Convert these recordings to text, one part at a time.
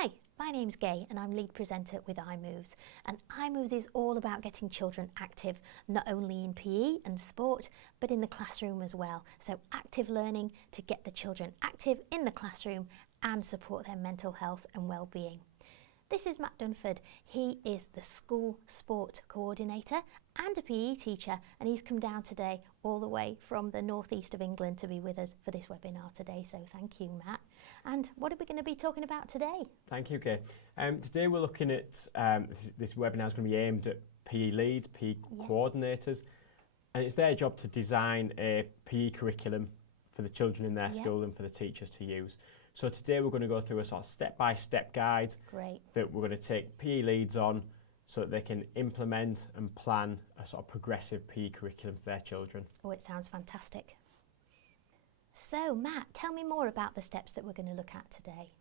Hi, my name's Gay and I'm lead presenter with imoves. And imoves is all about getting children active, not only in PE and sport, but in the classroom as well. So active learning to get the children active in the classroom and support their mental health and well-being. This is Matt Dunford. He is the school sport coordinator and a PE teacher, and he's come down today all the way from the northeast of England to be with us for this webinar today. So thank you, Matt. And what are we going to be talking about today? Thank you, Kay. Today we're looking at, this webinar is going to be aimed at PE leads, PE coordinators, and it's their job to design a PE curriculum for the children in their school and for the teachers to use. So today we're going to go through a sort of step-by-step guide that we're going to take PE leads on so that they can implement and plan a sort of progressive PE curriculum for their children. Oh, it sounds fantastic. So Matt, tell me more about the steps that we're going to look at today.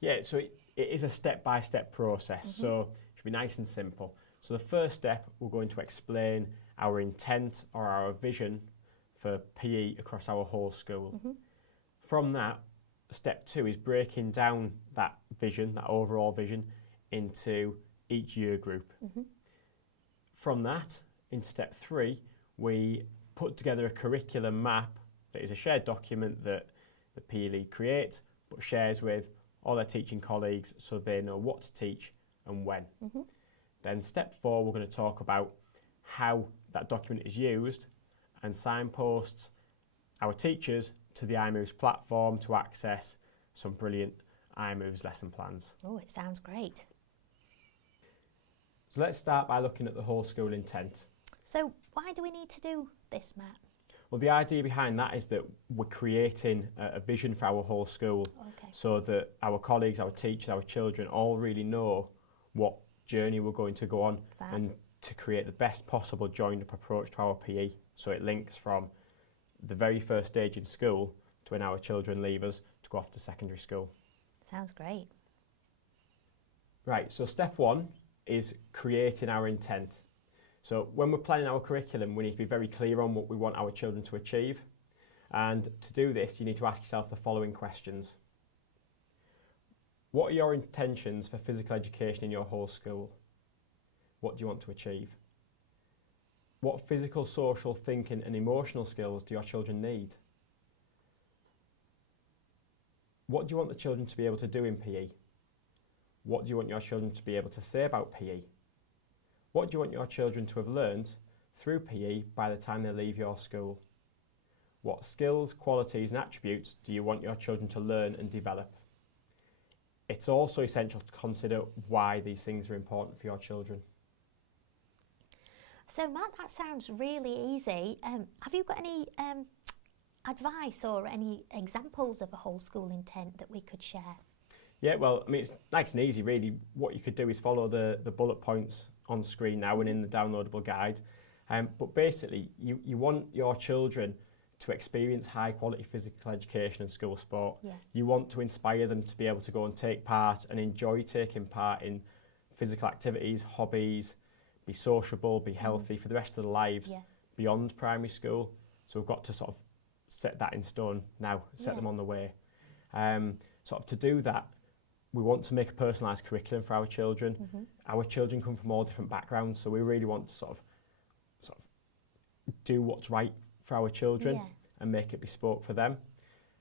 Yeah, so it is a step-by-step process, so it should be nice and simple. So the first step, we're going to explain our intent or our vision for PE across our whole school. From that, step 2 is breaking down that vision, that overall vision, into each year group. From that, in step 3, we put together a curriculum map that is a shared document that the PE lead creates but shares with all their teaching colleagues so they know what to teach and when. Then step 4, we're going to talk about how that document is used and signposts our teachers to the imoves platform to access some brilliant imoves lesson plans. Oh, it sounds great. So let's start by looking at the whole school intent. So why do we need to do this, Matt? Well, the idea behind that is that we're creating a vision for our whole school so that our colleagues, our teachers, our children all really know what journey we're going to go on and to create the best possible joined-up approach to our PE. So it links from the very first stage in school to when our children leave us to go off to secondary school. Sounds great. Right, so step 1 is creating our intent. So when we're planning our curriculum, we need to be very clear on what we want our children to achieve. And to do this, you need to ask yourself the following questions. What are your intentions for physical education in your whole school? What do you want to achieve? What physical, social, thinking and emotional skills do your children need? What do you want the children to be able to do in PE? What do you want your children to be able to say about PE? What do you want your children to have learned through PE by the time they leave your school? What skills, qualities and attributes do you want your children to learn and develop? It's also essential to consider why these things are important for your children. So Matt, that sounds really easy. Have you got any advice or any examples of a whole school intent that we could share? Yeah, well, I mean, it's nice and easy, really. What you could do is follow the bullet points on screen now and in the downloadable guide. But basically, you want your children to experience high-quality physical education and school sport. You want to inspire them to be able to go and take part and enjoy taking part in physical activities, hobbies, be sociable, be healthy for the rest of their lives beyond primary school. So we've got to sort of set that in stone now, set them on the way. Sort of to do that, we want to make a personalised curriculum for our children. Our children come from all different backgrounds, so we really want to sort of do what's right for our children and make it bespoke for them.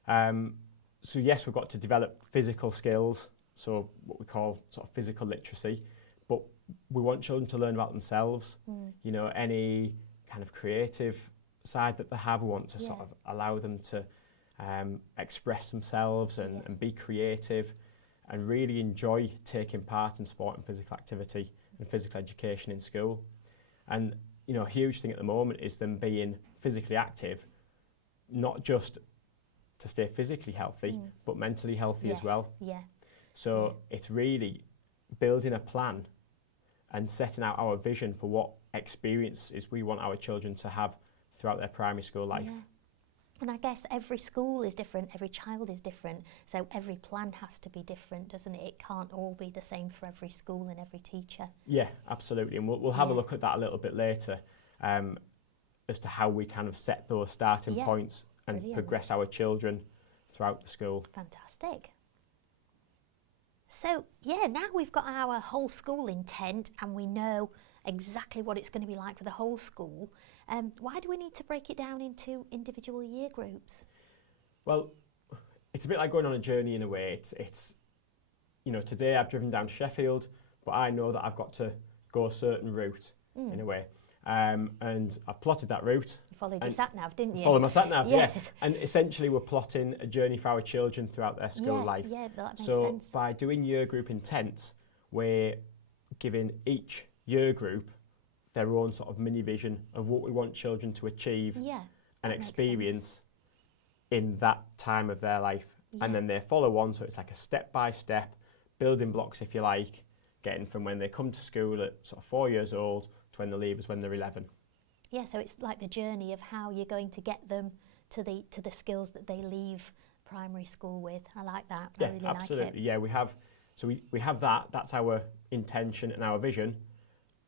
So yes, we've got to develop physical skills, so what we call sort of physical literacy, but we want children to learn about themselves. You know, any kind of creative side that they have, we want to sort of allow them to express themselves and be creative and really enjoy taking part in sport and physical activity and physical education in school. And, you know, a huge thing at the moment is them being physically active, not just to stay physically healthy, but mentally healthy as well. So it's really building a plan and setting out our vision for what experiences we want our children to have throughout their primary school life. And I guess every school is different, every child is different, so every plan has to be different, doesn't it? It can't all be the same for every school and every teacher. Yeah, absolutely, and we'll have a look at that a little bit later as to how we kind of set those starting points and progress our children throughout the school. Fantastic. So yeah, now we've got our whole school intent and we know exactly what it's going to be like for the whole school. Why do we need to break it down into individual year groups? Well, it's a bit like going on a journey in a way. It's you know, today I've driven down to Sheffield, but I know that I've got to go a certain route in a way. And I've plotted that route. You followed your sat-nav, didn't you? Follow my sat-nav, yes. yeah. And essentially we're plotting a journey for our children throughout their school life. Yeah, that makes so sense. by doing year group intent, we're giving each year group their own sort of mini vision of what we want children to achieve and experience in that time of their life. Yeah. And then they follow on, so it's like a step-by-step building blocks, if you like, getting from when they come to school at sort of 4 years old to when they leave us when they're 11. Yeah, so it's like the journey of how you're going to get them to the skills that they leave primary school with. I like that. Yeah, I really absolutely. like it. Yeah, we have that. That's our intention and our vision.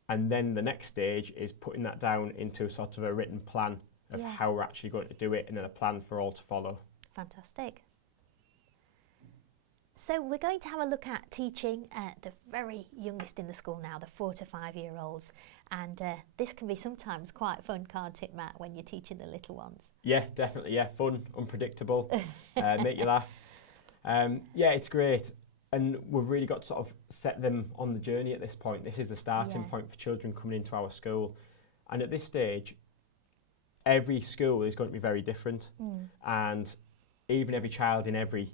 And then the next stage is putting that down into sort of a written plan of how we're actually going to do it, and then a plan for all to follow. Fantastic. So we're going to have a look at teaching the very youngest in the school now, the 4 to 5 year olds. And this can be sometimes quite fun, can't it, Matt, when you're teaching the little ones? Yeah, definitely. Yeah, fun, unpredictable, make you laugh. Yeah, it's great. And we've really got to sort of set them on the journey at this point. This is the starting point for children coming into our school. And at this stage, every school is going to be very different. And even every child in every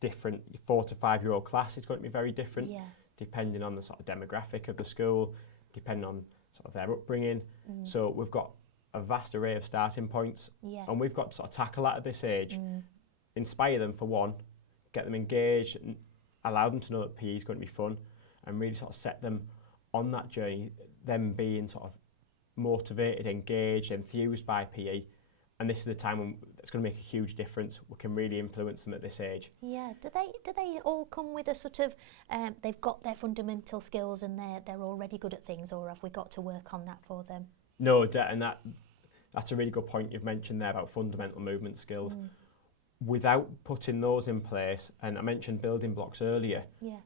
different 4 to 5 year old class is going to be very different, depending on the sort of demographic of the school, depending on sort of their upbringing. So we've got a vast array of starting points, and we've got to sort of tackle that at this age, inspire them for one, get them engaged, and allow them to know that PE is going to be fun, and really sort of set them on that journey, them being sort of motivated, engaged, enthused by PE. And this is the time when it's going to make a huge difference. We can really influence them at this age. Yeah. Do they all come with a sort of they've got their fundamental skills and they're already good at things, or have we got to work on that for them? No, and that's a really good point you've mentioned there about fundamental movement skills. Without putting those in place, and I mentioned building blocks earlier. Yeah.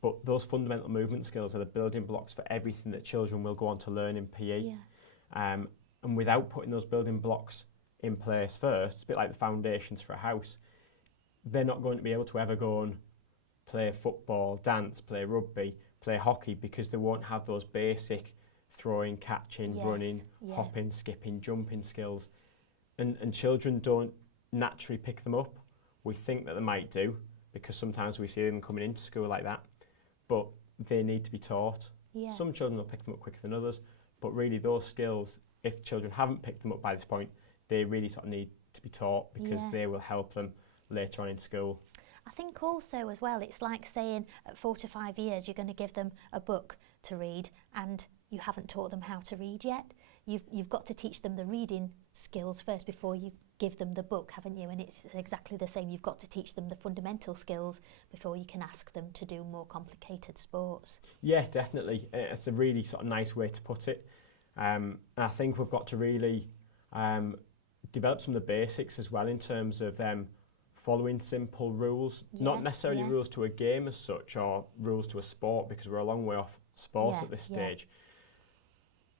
But those fundamental movement skills are the building blocks for everything that children will go on to learn in PE. Yeah. And without putting those building blocks in place first, it's a bit like the foundations for a house, they're not going to be able to ever go and play football, dance, play rugby, play hockey, because they won't have those basic throwing, catching, running, hopping, skipping, jumping skills. And children don't naturally pick them up. We think that they might do, because sometimes we see them coming into school like that, but they need to be taught. Yeah. Some children will pick them up quicker than others, but really those skills, if children haven't picked them up by this point, they really sort of need to be taught, because they will help them later on in school. I think also as well, it's like saying at 4 to 5 years you're going to give them a book to read and you haven't taught them how to read yet. You've got to teach them the reading skills first before you give them the book, haven't you? And it's exactly the same. You've got to teach them the fundamental skills before you can ask them to do more complicated sports. Yeah, definitely. It's a really sort of nice way to put it. And I think we've got to really develop some of the basics as well, in terms of them following simple rules, not necessarily rules to a game as such or rules to a sport, because we're a long way off sport at this stage,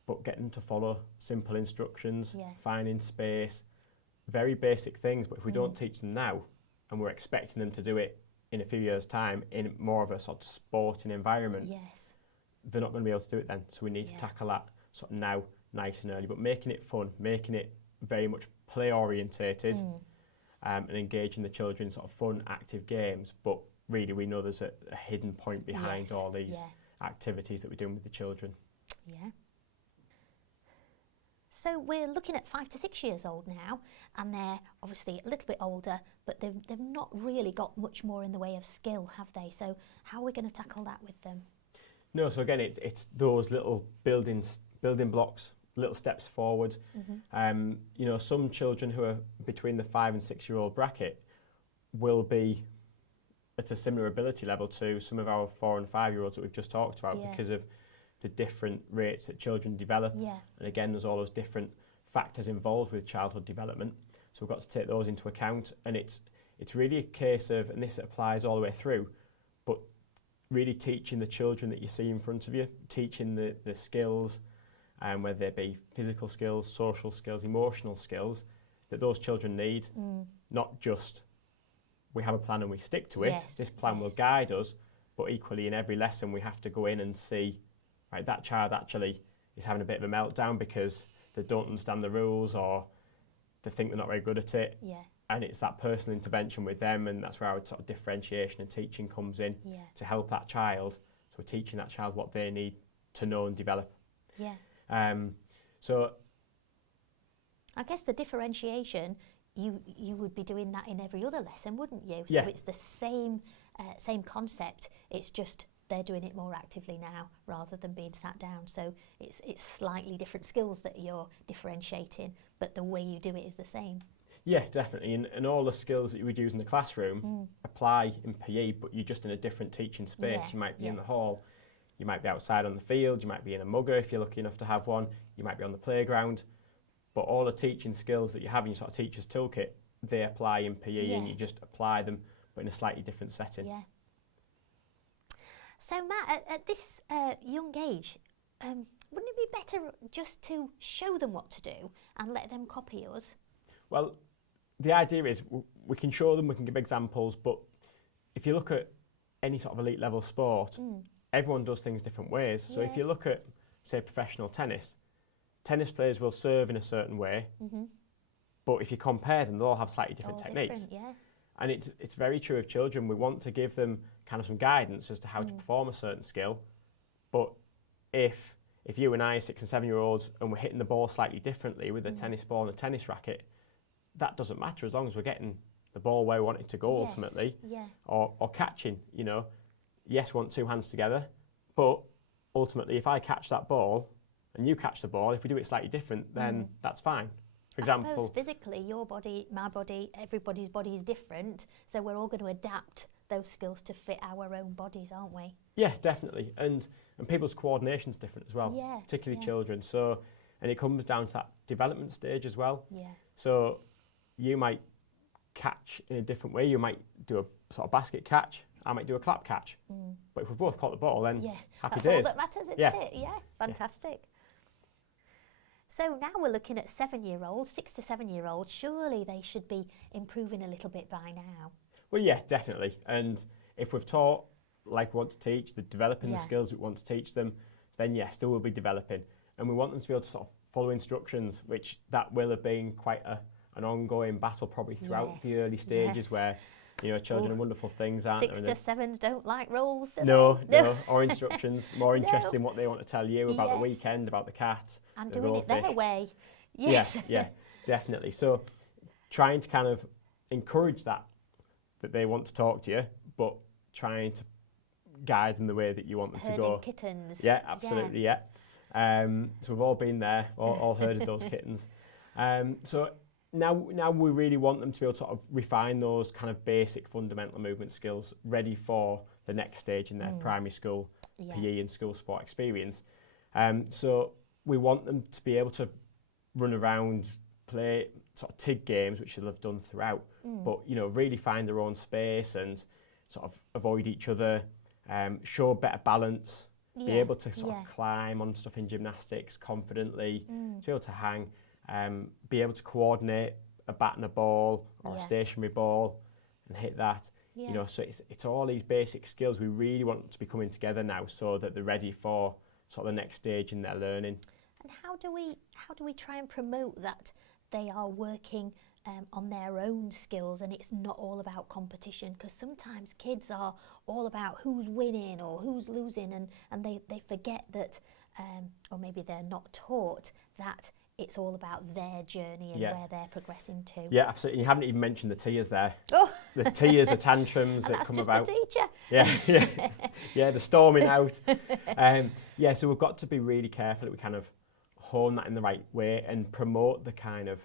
but getting them to follow simple instructions, finding space, very basic things. But if we don't teach them now, and we're expecting them to do it in a few years' time in more of a sort of sporting environment, they're not going to be able to do it then. So we need to tackle that sort of now, nice and early, but making it fun, making it very much play orientated, and engaging the children in sort of fun, active games. But really, we know there's a hidden point behind all these activities that we're doing with the children. Yeah. So we're looking at 5 to 6 years old now, and they're obviously a little bit older, but they've not really got much more in the way of skill, have they? So how are we going to tackle that with them? No, so again, it's those little building blocks, little steps forward. You know, some children who are between the 5 and 6 year old bracket will be at a similar ability level to some of our 4 and 5 year olds that we've just talked about, because of the different rates that children develop. And again, there's all those different factors involved with childhood development. So we've got to take those into account. And it's really a case of, and this applies all the way through, really teaching the children that you see in front of you, teaching the skills, whether they be physical skills, social skills, emotional skills, that those children need, not just we have a plan and we stick to it, this plan will guide us, but equally in every lesson we have to go in and see, right, that child actually is having a bit of a meltdown because they don't understand the rules or they think they're not very good at it. Yeah. And it's that personal intervention with them, and that's where our sort of differentiation and teaching comes in to help that child. So we're teaching that child what they need to know and develop. Yeah. So I guess the differentiation, you would be doing that in every other lesson, wouldn't you? So Yeah. it's the same concept. It's just they're doing it more actively now rather than being sat down. So it's slightly different skills that you're differentiating, but the way you do it is the same. yeah, definitely. And all the skills that you would use in the classroom apply in PE, but you're just in a different teaching space. Yeah, You might be yeah. in the hall, you might be outside on the field, you might be in a mugger if you're lucky enough to have one, you might be on the playground. But all the teaching skills that you have in your sort of teacher's toolkit, they apply in PE, and you just apply them, but in a slightly different setting. Yeah. So Matt, at this young age, wouldn't it be better just to show them what to do and let them copy us? Well, the idea is we can show them, we can give examples, but if you look at any sort of elite level sport, everyone does things different ways. So if you look at, say, professional tennis players will serve in a certain way, but if you compare them, they'll all have slightly different techniques. And it's very true of children. We want to give them kind of some guidance as to how to perform a certain skill. But if you and I are 6 and 7 year olds and we're hitting the ball slightly differently with a tennis ball and a tennis racket, that doesn't matter as long as we're getting the ball where we want it to go ultimately. Or catching, you know. Yes, we want two hands together, but ultimately if I catch that ball and you catch the ball, if we do it slightly different, then that's fine. For example, I suppose physically, your body, my body, everybody's body is different, so we're all going to adapt those skills to fit our own bodies, aren't we? Yeah, definitely. And people's coordination's different as well, particularly children. So, and it comes down to that development stage as well. Yeah. So you might catch in a different way. You might do a sort of basket catch. I might do a clap catch. But if we both caught the ball, then happy that's days. all that matters, isn't it? Yeah, fantastic. So now we're looking at 7-year-olds, 6 to 7-year-olds. Surely they should be improving a little bit by now. Well, yeah, definitely. And if we've taught like we want to teach, they're developing the skills we want to teach them, then yes, they will be developing. And we want them to be able to sort of follow instructions, which that will have been quite an ongoing battle probably throughout the early stages where, you know, children are wonderful things, aren't they? 6 to 7s don't like rules, do no, they? No, or instructions, more interested in what they want to tell you about the weekend, about the cat. And the doing it their way. Yes. Yeah, definitely. So trying to kind of encourage that they want to talk to you, but trying to guide them the way that you want them to go. Kittens. Yeah, absolutely, yeah. So we've all been there, all heard of those kittens. So now we really want them to be able to sort of refine those kind of basic fundamental movement skills ready for the next stage in their primary school PE and school sport experience. So we want them to be able to run around, play sort of TIG games, which they'll have done throughout, but, you know, really find their own space and sort of avoid each other, show better balance, be able to sort of climb on stuff in gymnastics confidently, to be able to hang, be able to coordinate a bat and a ball or a stationary ball and hit that. You know, so it's all these basic skills we really want them to be coming together now so that they're ready for sort of the next stage in their learning. And how do we try and promote that they are working on their own skills and it's not all about competition? Because sometimes kids are all about who's winning or who's losing, and they forget that, or maybe they're not taught that it's all about their journey and where they're progressing to. Yeah, absolutely. You haven't even mentioned the tears there. Oh. The tears, the tantrums that come about. That's just the teacher. Yeah, the storming out. So we've got to be really careful that we kind of hone that in the right way and promote the kind of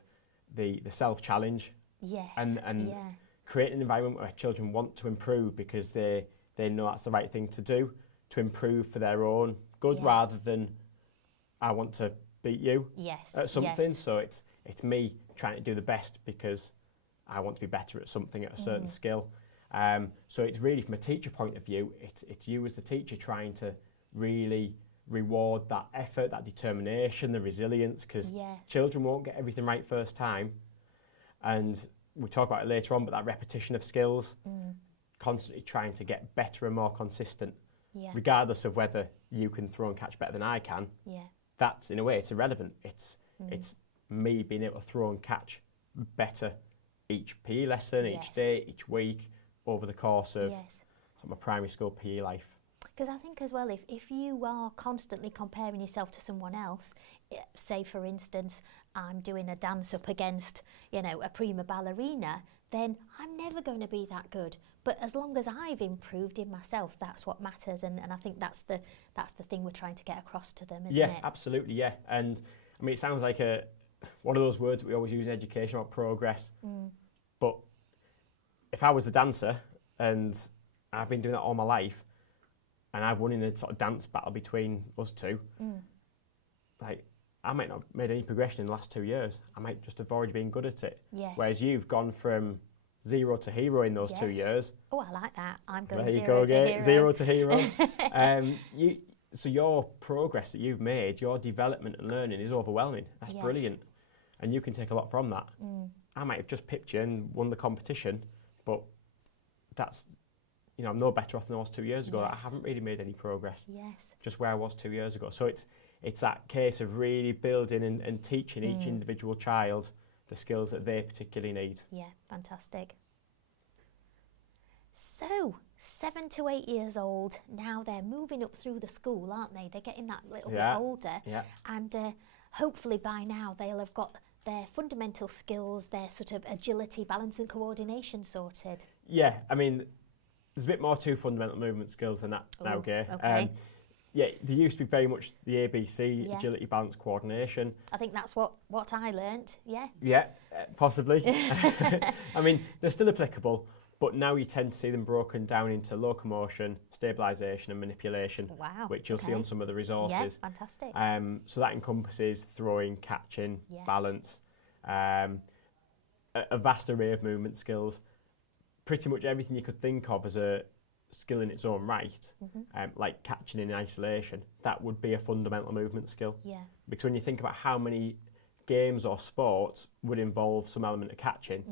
the self-challenge. Yes. And create an environment where children want to improve because they know that's the right thing to do, to improve for their own good rather than I want to beat you at something. So it's me trying to do the best because I want to be better at something, at a certain skill. So it's really, from a teacher point of view, it's you as the teacher trying to really reward that effort, that determination, the resilience, because children won't get everything right first time. And we'll talk about it later on, but that repetition of skills, constantly trying to get better and more consistent, regardless of whether you can throw and catch better than I can. That's, in a way, it's irrelevant. It's me being able to throw and catch better each PE lesson, each day, each week, over the course of my primary school PE life. Because I think as well, if you are constantly comparing yourself to someone else, say for instance, I'm doing a dance up against, you know, a prima ballerina, then I'm never going to be that good. But as long as I've improved in myself, that's what matters. And I think that's the thing we're trying to get across to them, isn't it? Yeah, absolutely, yeah. And I mean, it sounds like one of those words that we always use in education about progress. But if I was a dancer and I've been doing that all my life, and I've won in a sort of dance battle between us two, like, I might not have made any progression in the last 2 years. I might just have already been good at it. Whereas you've gone from zero to hero in those 2 years. Oh, I like that. I'm going there zero you go to again. hero. Zero to hero. So your progress that you've made, your development and learning is overwhelming. That's brilliant. And you can take a lot from that. I might have just picked you and won the competition, but that's, you know, I'm no better off than I was 2 years ago. I haven't really made any progress. Just where I was 2 years ago. So it's that case of really building and teaching each individual child the skills that they particularly need. Yeah, fantastic. So, 7 to 8 years old, now they're moving up through the school, aren't they? They're getting that little bit older. And hopefully by now they'll have got their fundamental skills, their sort of agility, balance and coordination sorted. Yeah, I mean, there's a bit more to fundamental movement skills than that now, Gay. Okay. Yeah, there used to be very much the ABC, agility, balance, coordination. I think that's what I learnt, Yeah, possibly. I mean, they're still applicable, but now you tend to see them broken down into locomotion, stabilisation and manipulation, which you'll see on some of the resources. Yeah, fantastic. So that encompasses throwing, catching, balance, a vast array of movement skills. Pretty much everything you could think of as a skill in its own right, like catching in isolation, that would be a fundamental movement skill. Because when you think about how many games or sports would involve some element of catching,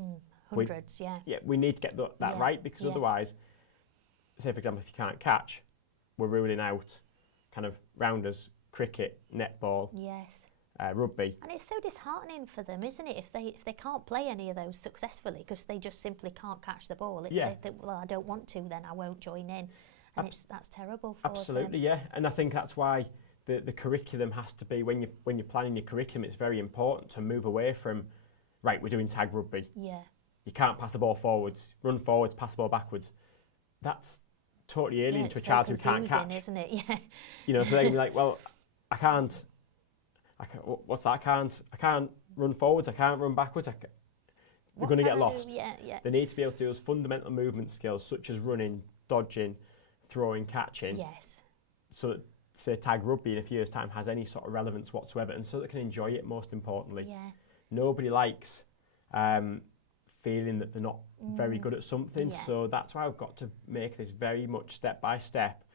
hundreds, we need to get that right, because otherwise, say for example, if you can't catch, we're ruling out kind of rounders, cricket, netball, rugby. And it's so disheartening for them, isn't it, if they can't play any of those successfully because they just simply can't catch the ball. If they think, well, I don't want to, then I won't join in. And that's terrible for them. Absolutely, yeah. And I think that's why the curriculum has to be, when you're planning your curriculum, it's very important to move away from, right, we're doing tag rugby. You can't pass the ball forwards, run forwards, pass the ball backwards. That's totally alien to a child who can't catch, isn't it? You know, so they're gonna be like, well, I can't. What's that? I can't run forwards. I can't run backwards. They're going to get lost. They need to be able to do those fundamental movement skills, such as running, dodging, throwing, catching. So that, say, tag rugby in a few years' time has any sort of relevance whatsoever, and so they can enjoy it. Most importantly, nobody likes feeling that they're not very good at something. So that's why I've got to make this very much step by step.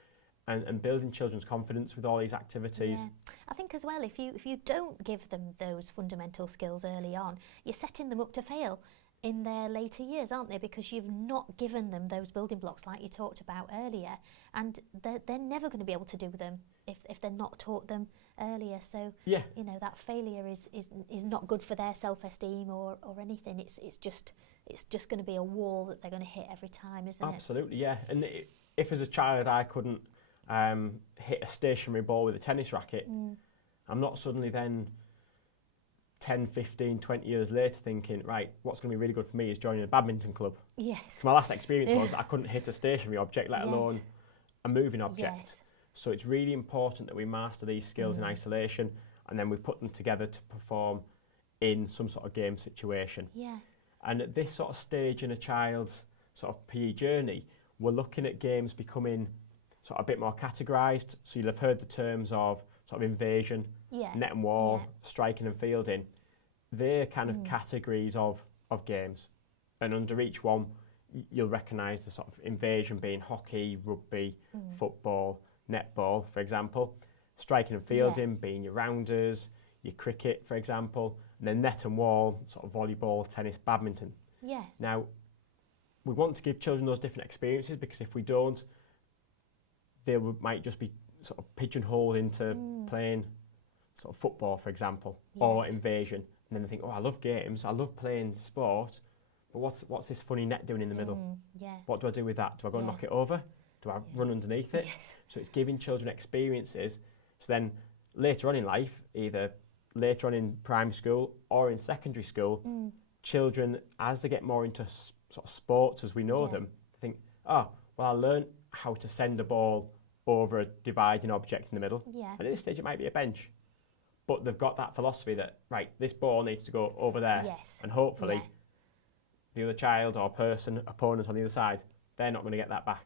And building children's confidence with all these activities. I think as well, if you don't give them those fundamental skills early on, you're setting them up to fail in their later years, aren't they? Because you've not given them those building blocks like you talked about earlier, and they're never going to be able to do them if they're not taught them earlier. So you know, that failure is not good for their self-esteem or anything. It's just going to be a wall that they're going to hit every time, isn't it? Absolutely, yeah. And if as a child I couldn't hit a stationary ball with a tennis racket, I'm not suddenly then 10, 15, 20 years later thinking, right, what's going to be really good for me is joining a badminton club. So my last experience was I couldn't hit a stationary object, let alone a moving object. So it's really important that we master these skills in isolation, and then we put them together to perform in some sort of game situation. And at this sort of stage in a child's sort of PE journey, we're looking at games becoming sort of a bit more categorised. So you'll have heard the terms of sort of invasion, net and wall, striking and fielding. They're kind of categories of games. And under each one, you'll recognise the sort of invasion being hockey, rugby, football, netball, for example. Striking and fielding being your rounders, your cricket, for example, and then net and wall, sort of volleyball, tennis, badminton. Yes. Now, we want to give children those different experiences, because if we don't, they might just be sort of pigeonholed into playing sort of football, for example, or invasion. And then they think, oh, I love games, I love playing sport, but what's this funny net doing in the middle? Yeah. What do I do with that? Do I go and knock it over? Do I run underneath it? Yes. So it's giving children experiences. So then later on in life, either later on in primary school or in secondary school, children, as they get more into sort of sports as we know them, think, oh, well, I learned how to send a ball over a dividing object in the middle. Yeah. And at this stage, it might be a bench. But they've got that philosophy that, right, this ball needs to go over there. Yes. And hopefully the other child or person, opponent on the other side, they're not going to get that back.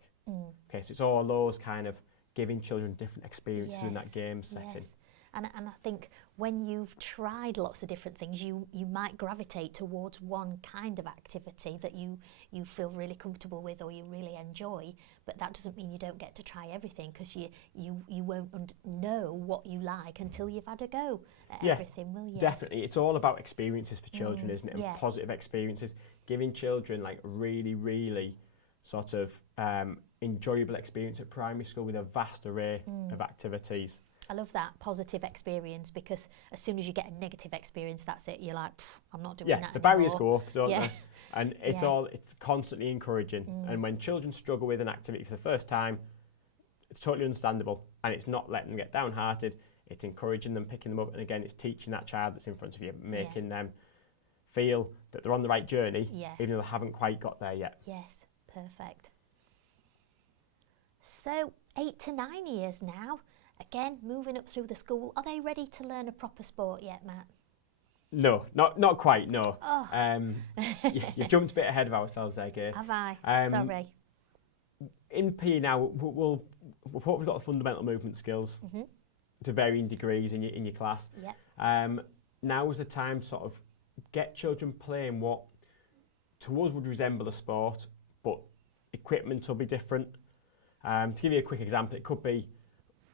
Okay, so it's all those kind of giving children different experiences in that game setting. Yes. And I think when you've tried lots of different things, you might gravitate towards one kind of activity that you feel really comfortable with or you really enjoy, but that doesn't mean you don't get to try everything, because you won't know what you like until you've had a go at everything, will you? Definitely. It's all about experiences for children, isn't it? And positive experiences, giving children like really, really sort of enjoyable experience at primary school with a vast array of activities. I love that positive experience, because as soon as you get a negative experience, that's it. You're like, I'm not doing that anymore. The barriers go up, don't they? And it's it's constantly encouraging. And when children struggle with an activity for the first time, it's totally understandable. And it's not letting them get downhearted. It's encouraging them, picking them up. And again, it's teaching that child that's in front of you, making them feel that they're on the right journey, even though they haven't quite got there yet. Yes, perfect. So 8 to 9 years now. Again, moving up through the school, are they ready to learn a proper sport yet, Matt? No, not quite, no. Oh. You've jumped a bit ahead of ourselves there, Gabe. Have I? Sorry. In PE now, we've hopefully got the fundamental movement skills to varying degrees in your class. Yep. Now is the time to sort of get children playing what to us would resemble a sport, but equipment will be different. To give you a quick example, it could be,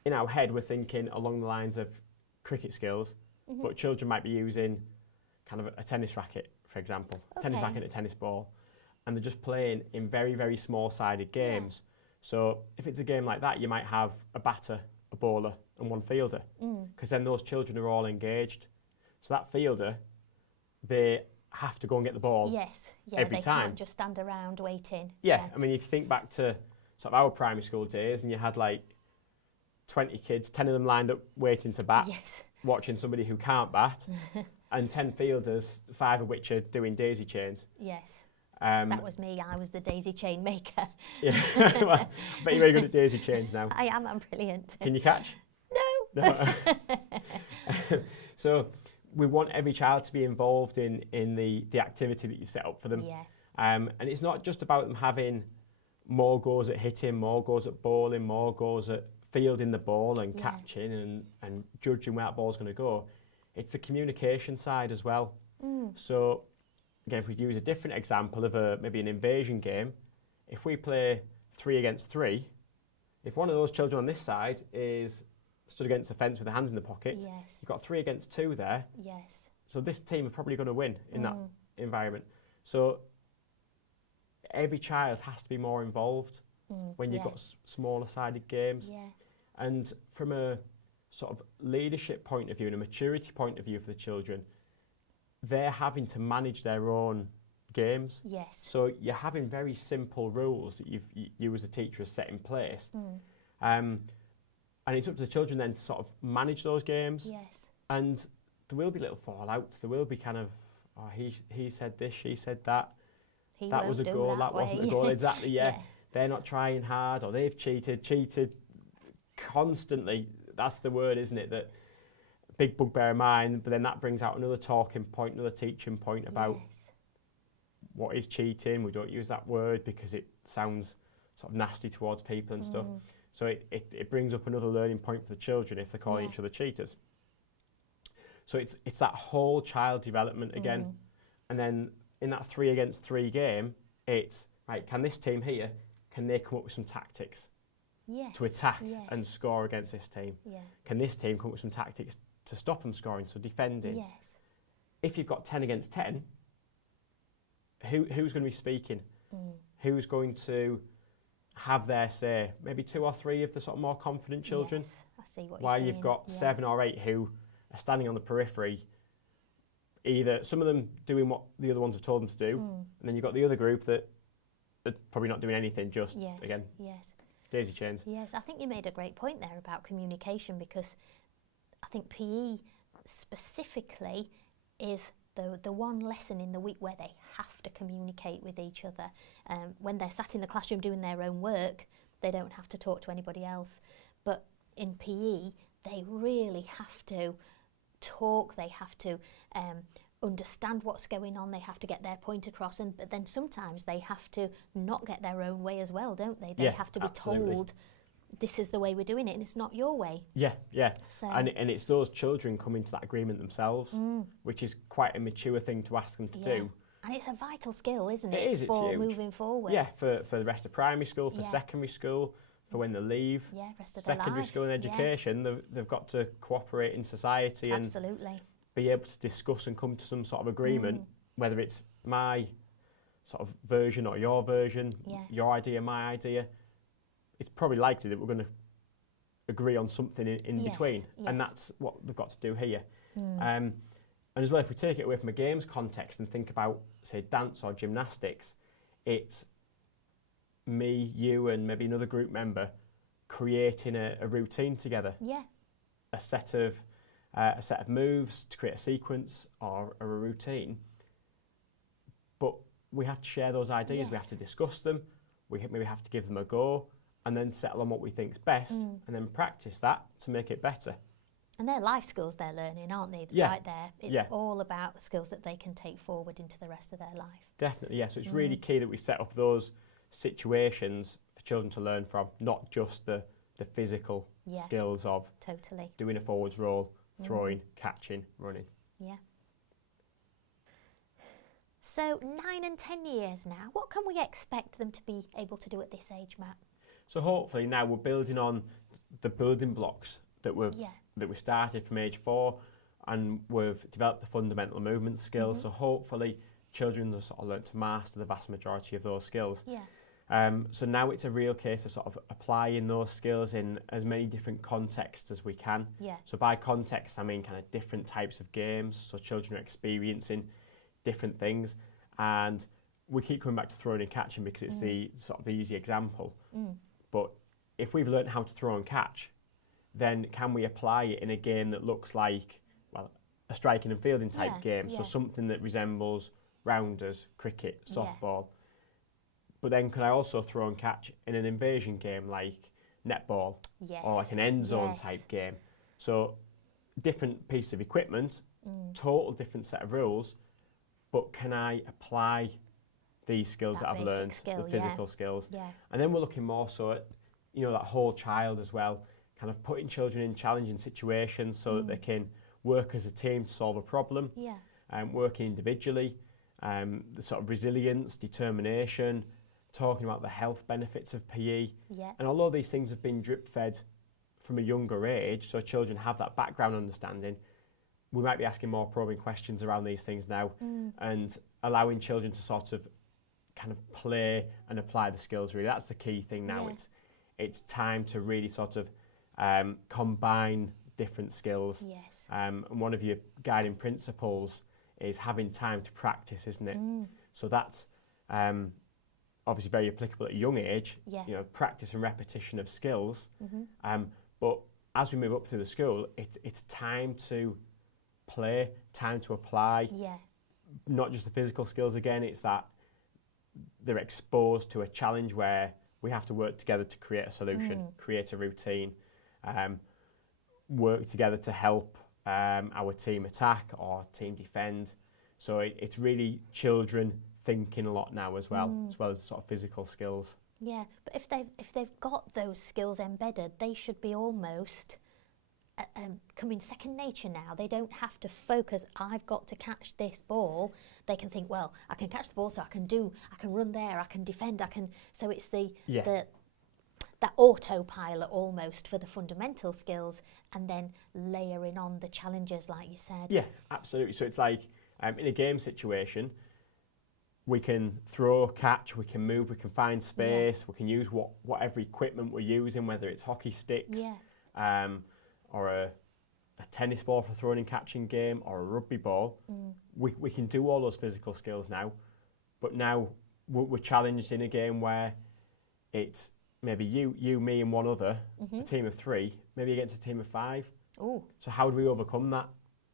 in our head, we're thinking along the lines of cricket skills, but children might be using kind of a tennis racket, for example, a tennis racket and a tennis ball, and they're just playing in very, very small-sided games. So if it's a game like that, you might have a batter, a bowler, and one fielder, because then those children are all engaged. So that fielder, they have to go and get the ball every time. They can't just stand around waiting. I mean, if you think back to sort of our primary school days, and you had like 20 kids, 10 of them lined up waiting to bat, watching somebody who can't bat, and 10 fielders, 5 of which are doing daisy chains. Yes. That was me. I was the daisy chain maker. Well, I bet you're very good at daisy chains now. I am. I'm brilliant. Can you catch? No. So we want every child to be involved in the activity that you set up for them. And it's not just about them having more goals at hitting, more goals at bowling, more goals at fielding the ball and catching and judging where that ball's going to go. It's the communication side as well. So again, if we use a different example of maybe an invasion game, if we play 3 against 3, if one of those children on this side is stood against the fence with their hands in the pockets, you've got 3 against 2 there. So this team are probably going to win in that environment. So every child has to be more involved when you've got smaller sided games. And from a sort of leadership point of view and a maturity point of view for the children, they're having to manage their own games. So you're having very simple rules that you as a teacher has set in place. And it's up to the children then to sort of manage those games. And there will be little fallouts. There will be kind of, oh, he said this, she said that. That was a goal, that wasn't a goal. Exactly, They're not trying hard, or they've cheated constantly. That's the word, isn't it? That big bugbear of mine, but then that brings out another talking point, another teaching point about what is cheating. We don't use that word because it sounds sort of nasty towards people and stuff. So it brings up another learning point for the children if they're calling each other cheaters. So it's that whole child development again. And then in that 3 against 3 game, it's right, can this team here, can they come up with some tactics Yes. to attack Yes. and score against this team? Yeah. Can this team come up with some tactics to stop them scoring, so defending? Yes. If you've got 10 against 10, who's going to be speaking? Who's going to have their say? Maybe 2 or 3 of the sort of more confident children. Yes. I see what While you're saying. you've got Yeah. 7 or 8 who are standing on the periphery, either some of them doing what the other ones have told them to do, and then you've got the other group that are probably not doing anything, just, Yes. again, Yes. daisy chains. Yes, I think you made a great point there about communication, because I think PE specifically is the one lesson in the week where they have to communicate with each other. When they're sat in the classroom doing their own work, they don't have to talk to anybody else. But in PE, they really have to talk, they have to understand what's going on, they have to get their point across, but then sometimes they have to not get their own way as well, don't they? They have to be told, this is the way we're doing it, and it's not your way. Yeah. So, And it's those children coming to that agreement themselves, which is quite a mature thing to ask them to do. And it's a vital skill, isn't it? It is, it's for huge. moving forward. Yeah, for the rest of primary school, for secondary school, for when they leave. Yeah, rest of their Secondary life. school and education, they've got to cooperate in society and Absolutely. be able to discuss and come to some sort of agreement, whether it's my sort of version or your version, your idea, my idea. It's probably likely that we're going to agree on something in between, and that's what they've got to do here. And as well, if we take it away from a games context and think about, say, dance or gymnastics, it's me, you, and maybe another group member creating a routine together. Yeah. A set of moves to create a sequence or a routine. But we have to share those ideas. We have to discuss them. We maybe have to give them a go, and then settle on what we think's best, and then practice that to make it better. And they're life skills they're learning, aren't they? Yeah. Right there. It's all about skills that they can take forward into the rest of their life. Definitely, yeah. So it's really key that we set up those situations for children to learn from, not just the physical skills of doing a forwards roll, throwing, catching, running. Yeah. So 9 and 10 years now, what can we expect them to be able to do at this age, Matt? So hopefully now we're building on the building blocks that we started from age 4, and we've developed the fundamental movement skills. So hopefully children have sort of learnt to master the vast majority of those skills. So now it's a real case of sort of applying those skills in as many different contexts as we can. So by context, I mean kind of different types of games. So children are experiencing different things, and we keep coming back to throwing and catching because it's the sort of the easy example. But if we've learned how to throw and catch, then can we apply it in a game that looks like, well, a striking and fielding type game? So something that resembles rounders, cricket, softball. But then could I also throw and catch in an invasion game like netball or like an end zone type game? So different piece of equipment, total different set of rules, but can I apply these skills that I've learned, the physical skills? And then we're looking more so at, that whole child as well, kind of putting children in challenging situations so that they can work as a team to solve a problem, working individually, the sort of resilience, determination, talking about the health benefits of PE. And although these things have been drip fed from a younger age, so children have that background understanding, we might be asking more probing questions around these things now and allowing children to sort of kind of play and apply the skills, really. That's the key thing now. It's time to really sort of combine different skills. And one of your guiding principles is having time to practice, isn't it? So that's obviously very applicable at a young age, practice and repetition of skills. But as we move up through the school, it's time to play, time to apply. Not just the physical skills again, it's that they're exposed to a challenge where we have to work together to create a solution, create a routine, work together to help our team attack or team defend. So it's really children thinking a lot now as well as sort of physical skills. Yeah, but if they've got those skills embedded, they should be almost coming second nature now. They don't have to focus, I've got to catch this ball. They can think, well, I can catch the ball, so I can run there, I can defend, so it's that autopilot almost for the fundamental skills, and then layering on the challenges, like you said. Yeah, absolutely. So it's like in a game situation, we can throw, catch, we can move, we can find space, we can use whatever equipment we're using, whether it's hockey sticks, or a tennis ball for throwing and catching game, or a rugby ball. We can do all those physical skills now, but now we're challenged in a game where it's maybe you, me and one other, a team of 3, maybe against a team of 5. Ooh. So how do we overcome that?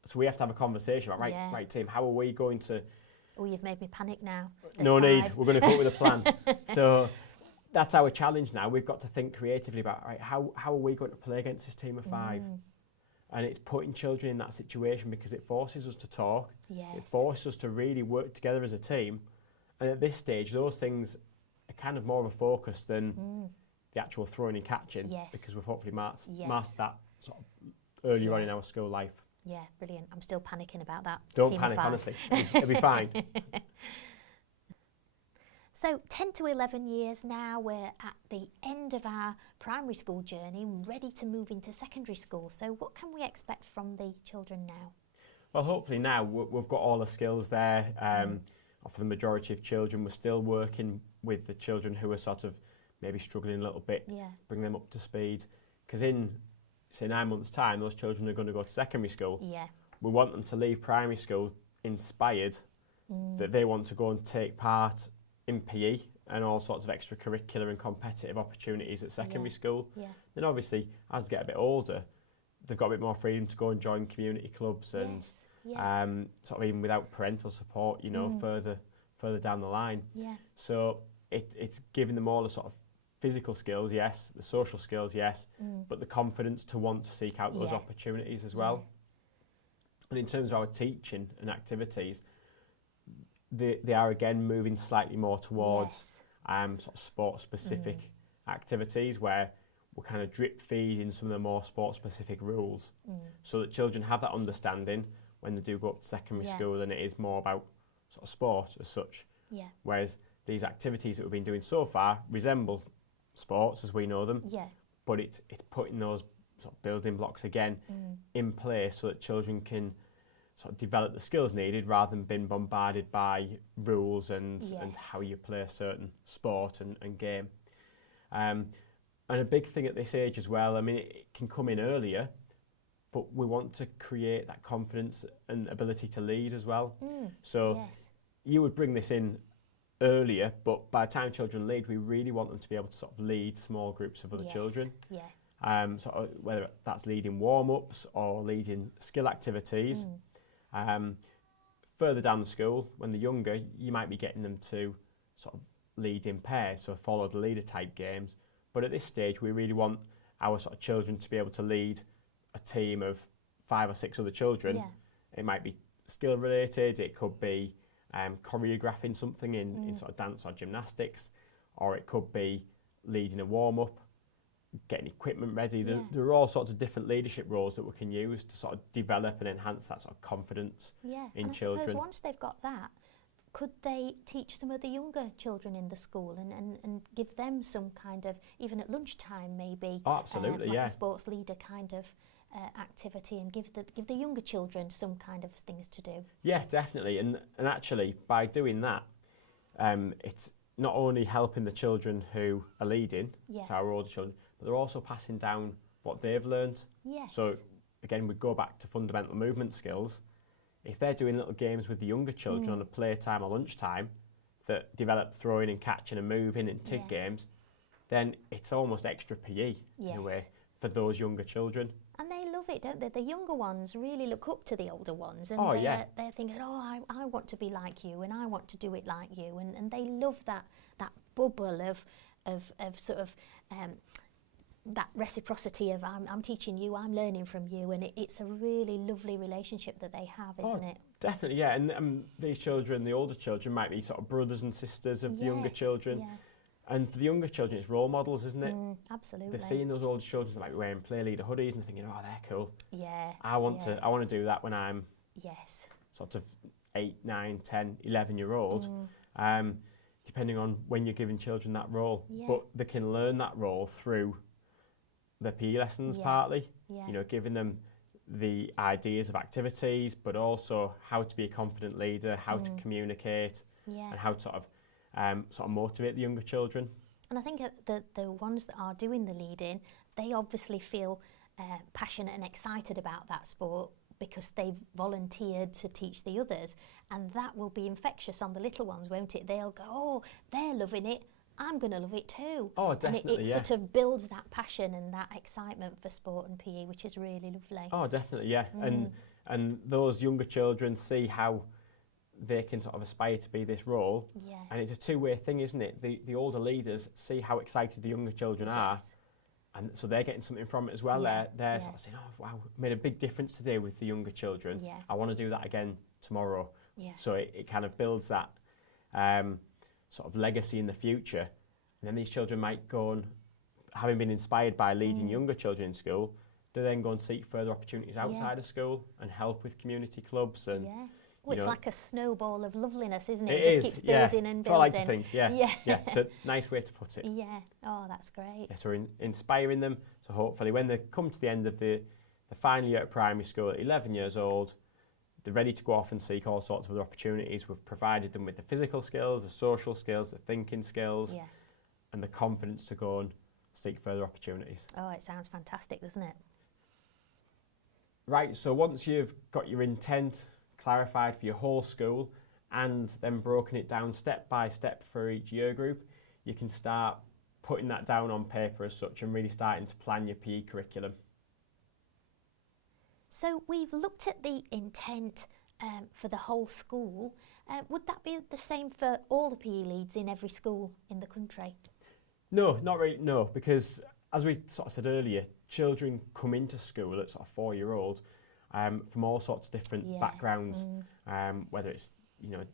So we have to have a conversation about, right team, how are we going to... Oh, you've made me panic now. No need, we're going to come up with a plan. So that's our challenge now. We've got to think creatively about, right, how are we going to play against this team of 5? And it's putting children in that situation because it forces us to talk. Yes. It forces us to really work together as a team. And at this stage, those things are kind of more of a focus than the actual throwing and catching, because we've hopefully mastered that sort of earlier on in our school life. Yeah, brilliant. I'm still panicking about that. Don't panic, honestly. It'll be fine. So 10 to 11 years now, we're at the end of our primary school journey, ready to move into secondary school. So what can we expect from the children now? Well, hopefully now we've got all the skills there. For the majority of children, we're still working with the children who are sort of maybe struggling a little bit, bring them up to speed. Because in, say, 9 months' time, those children are going to go to secondary school. Yeah. We want them to leave primary school inspired that they want to go and take part in PE and all sorts of extracurricular and competitive opportunities at secondary school. Yeah. Then obviously, as they get a bit older, they've got a bit more freedom to go and join community clubs and sort of even without parental support, you know, further down the line. Yeah. So it's giving them all the sort of physical skills, yes, the social skills, yes, but the confidence to want to seek out those opportunities as well. And in terms of our teaching and activities, they are again moving slightly more towards sort of sport-specific activities where we're kind of drip feeding some of the more sport-specific rules so that children have that understanding when they do go up to secondary school, and it is more about sort of sport as such. Yeah. Whereas these activities that we've been doing so far resemble sports as we know them, but it's putting those sort of building blocks again in place so that children can sort of develop the skills needed rather than being bombarded by rules and how you play a certain sport and game. And a big thing at this age as well, I mean, it can come in earlier, but we want to create that confidence and ability to lead as well. So you would bring this in earlier, but by the time children lead, we really want them to be able to sort of lead small groups of other children. Sort of whether that's leading warm-ups or leading skill activities. Further down the school, when they're younger, you might be getting them to sort of lead in pairs, so follow the leader type games. But at this stage, we really want our sort of children to be able to lead a team of 5 or 6 other children. It might be skill related, it could be choreographing something in sort of dance or gymnastics, or it could be leading a warm-up, getting equipment ready. There are all sorts of different leadership roles that we can use to sort of develop and enhance that sort of confidence in children. I suppose once they've got that, could they teach some of the younger children in the school and give them some kind of, even at lunchtime maybe, absolutely, like a sports leader kind of activity, and give the younger children some kind of things to do? Yeah, definitely. And actually, by doing that, it's not only helping the children who are leading, so our older children, but they're also passing down what they've learned. So again, we go back to fundamental movement skills. If they're doing little games with the younger children on a playtime or lunchtime that develop throwing and catching and moving and TIG games, then it's almost extra PE in a way for those younger children. And they love it, don't they? The younger ones really look up to the older ones, and they're thinking, oh, I want to be like you, and I want to do it like you, and they love that bubble of sort of that reciprocity of I'm teaching you, I'm learning from you, and it's a really lovely relationship that they have, isn't it? Definitely, yeah. And these children, the older children, might be sort of brothers and sisters of the younger children. And for the younger children, it's role models, isn't it? Absolutely. They're seeing those older children like wearing play leader hoodies and thinking, oh, they're cool. Yeah. I want to do that when I'm yes. sort of 8, 9, 10, 11-year-old. Depending on when you're giving children that role. Yeah. But they can learn that role through the PE lessons partly. Yeah. You know, giving them the ideas of activities, but also how to be a confident leader, how to communicate, and how to sort of motivate the younger children. And I think the ones that are doing the leading, they obviously feel passionate and excited about that sport because they've volunteered to teach the others, and that will be infectious on the little ones, won't it? They'll go, oh, they're loving it, I'm going to love it too. Oh, definitely, and it sort of builds that passion and that excitement for sport and PE, which is really lovely. Oh, definitely, yeah. And those younger children see how they can sort of aspire to be this role. Yeah. And it's a two-way thing, isn't it? The older leaders see how excited the younger children are, and so they're getting something from it as well. Yeah. They're sort of saying, oh, wow, made a big difference today with the younger children. Yeah. I want to do that again tomorrow. Yeah. So it kind of builds that sort of legacy in the future. And then these children might go on, having been inspired by leading younger children in school, to then go and seek further opportunities outside of school and help with community clubs. And well, it's like a snowball of loveliness, isn't it? It just keeps building and building. That's what I like to think, yeah. It's a nice way to put it. Yeah, oh, that's great. Yeah, so we're inspiring them, so hopefully when they come to the end of the final year at primary school at 11 years old, they're ready to go off and seek all sorts of other opportunities. We've provided them with the physical skills, the social skills, the thinking skills, and the confidence to go and seek further opportunities. Oh, it sounds fantastic, doesn't it? Right, so once you've got your intent clarified for your whole school and then broken it down step by step for each year group, you can start putting that down on paper as such and really starting to plan your PE curriculum. So we've looked at the intent for the whole school. Would that be the same for all the PE leads in every school in the country? No, not really, no, because as we sort of said earlier, children come into school at sort of 4-year-old from all sorts of different backgrounds, whether it's, you know,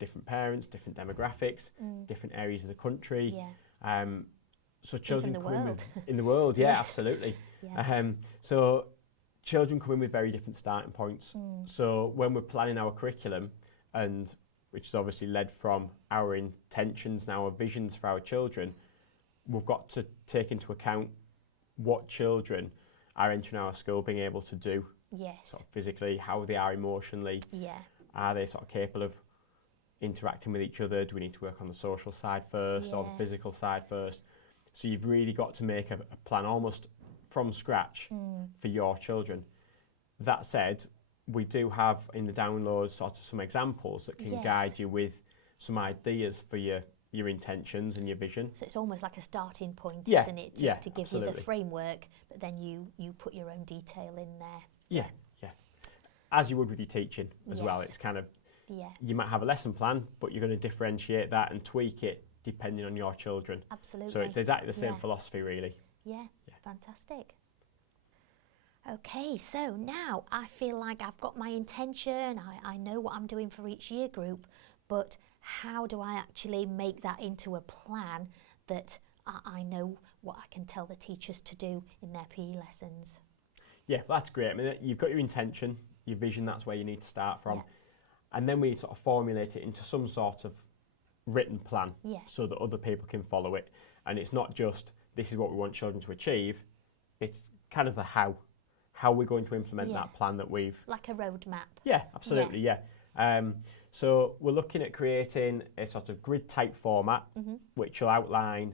different parents, different demographics, different areas of the country. So children Even the come world. in the world, absolutely. So children come in with very different starting points. So when we're planning our curriculum, and which is obviously led from our intentions and our visions for our children, we've got to take into account what children are entering our school being able to do. Sort of physically, how they are emotionally. Are they sort of capable of interacting with each other? Do we need to work on the social side first or the physical side first? So you've really got to make a plan almost from scratch for your children. That said, we do have in the download sort of some examples that can guide you with some ideas for your intentions and your vision. So it's almost like a starting point, isn't it? Just to give absolutely. you the framework, but then you put your own detail in there. Yeah. As you would with your teaching as well. It's kind of, you might have a lesson plan, but you're going to differentiate that and tweak it depending on your children. Absolutely. So it's exactly the same philosophy, really. Yeah, fantastic. Okay, so now I feel like I've got my intention, I know what I'm doing for each year group, but how do I actually make that into a plan that I know what I can tell the teachers to do in their PE lessons? Yeah, well, that's great. I mean, you've got your intention, your vision, that's where you need to start from. And then we sort of formulate it into some sort of written plan so that other people can follow it. And it's not just, this is what we want children to achieve, it's kind of the how we're going to implement that plan that we've... Like a roadmap. Yeah, absolutely, so we're looking at creating a sort of grid type format which will outline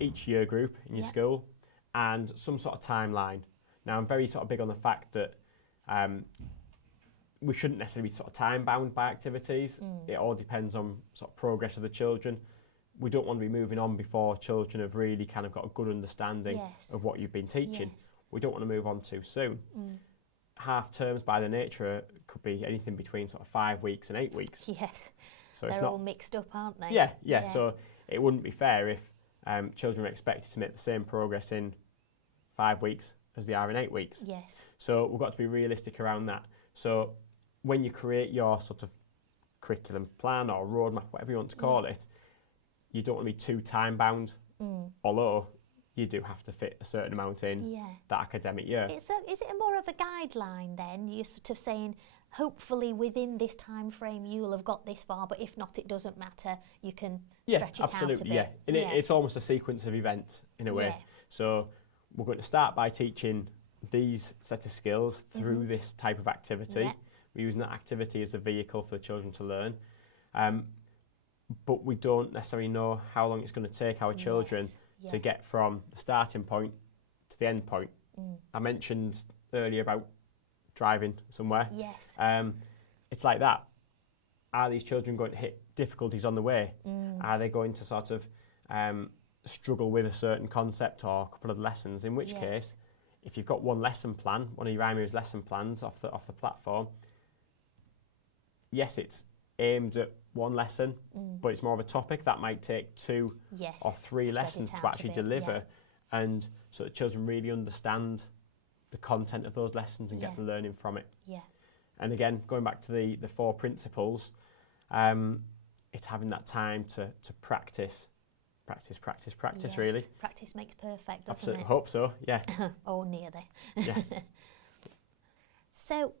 each year group in your school and some sort of timeline. Now, I'm very sort of big on the fact that we shouldn't necessarily be sort of time bound by activities. It all depends on sort of progress of the children. We don't want to be moving on before children have really kind of got a good understanding of what you've been teaching. We don't want to move on too soon. Half terms by their nature could be anything between sort of 5 weeks and 8 weeks. So they're all mixed up, aren't they? Yeah. So it wouldn't be fair if children are expected to make the same progress in 5 weeks as they are in 8 weeks. So we've got to be realistic around that. So when you create your sort of curriculum plan or roadmap, whatever you want to call it, you don't want to be too time bound, although you do have to fit a certain amount in that academic year. Is it more of a guideline then? You're sort of saying, hopefully within this time frame you'll have got this far, but if not, it doesn't matter. You can stretch it out a bit. Yeah, and it's almost a sequence of events in a way. So we're going to start by teaching these set of skills through this type of activity. We're using that activity as a vehicle for the children to learn. But we don't necessarily know how long it's going to take our children to get from the starting point to the end point. I mentioned earlier about driving somewhere. Yes. It's like that. Are these children going to hit difficulties on the way? Are they going to sort of struggle with a certain concept or a couple of lessons? In which case, if you've got one lesson plan, one of your imoves lesson plans off the platform, yes, it's aimed at one lesson, but it's more of a topic that might take 2 or 3 lessons to actually deliver, and so that children really understand the content of those lessons and get the learning from it. And again, going back to the 4 principles, it's having that time to practice really. Practice makes perfect, doesn't Absolutely, it? hope so, yeah. Or near there. Yeah. So,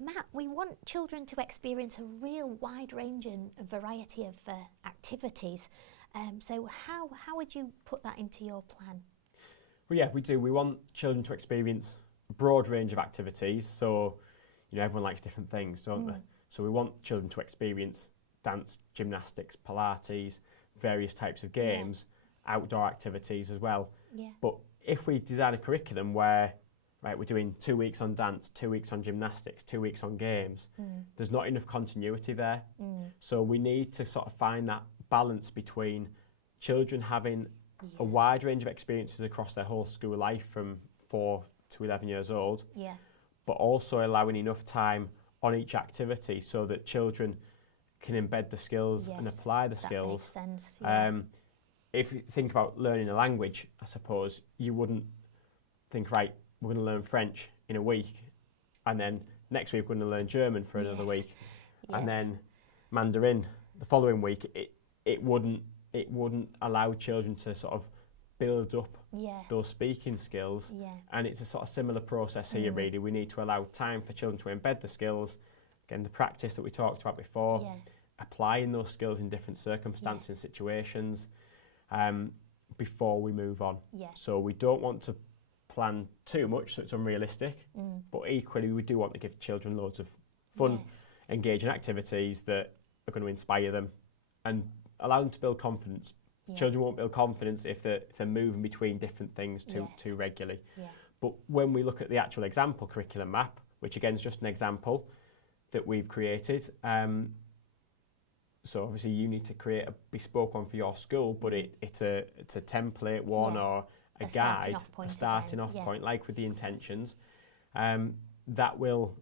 Matt, we want children to experience a real wide range and variety of activities. So how would you put that into your plan? Well, yeah, we do. We want children to experience a broad range of activities. So, everyone likes different things, don't they? So we want children to experience dance, gymnastics, Pilates, various types of games, outdoor activities as well. But if we design a curriculum where we're doing 2 weeks on dance, 2 weeks on gymnastics, 2 weeks on games, there's not enough continuity there. So we need to sort of find that balance between children having a wide range of experiences across their whole school life from 4 to 11 years old, but also allowing enough time on each activity so that children can embed the skills and apply the skills. That makes sense, If you think about learning a language, I suppose you wouldn't think, right, we're going to learn French in a week, and then next week we're going to learn German for another week, and then Mandarin the following week. It wouldn't allow children to sort of build up those speaking skills, and it's a sort of similar process here really. We need to allow time for children to embed the skills, again the practice that we talked about before, applying those skills in different circumstances and situations before we move on. So we don't want to plan too much so it's unrealistic, but equally we do want to give children loads of fun, engaging activities that are going to inspire them and allow them to build confidence. Children won't build confidence if they're moving between different things too regularly. But when we look at the actual example curriculum map, which again is just an example that we've created, so obviously you need to create a bespoke one for your school, but it's a template one or a guide, a starting off point, like with the intentions, that will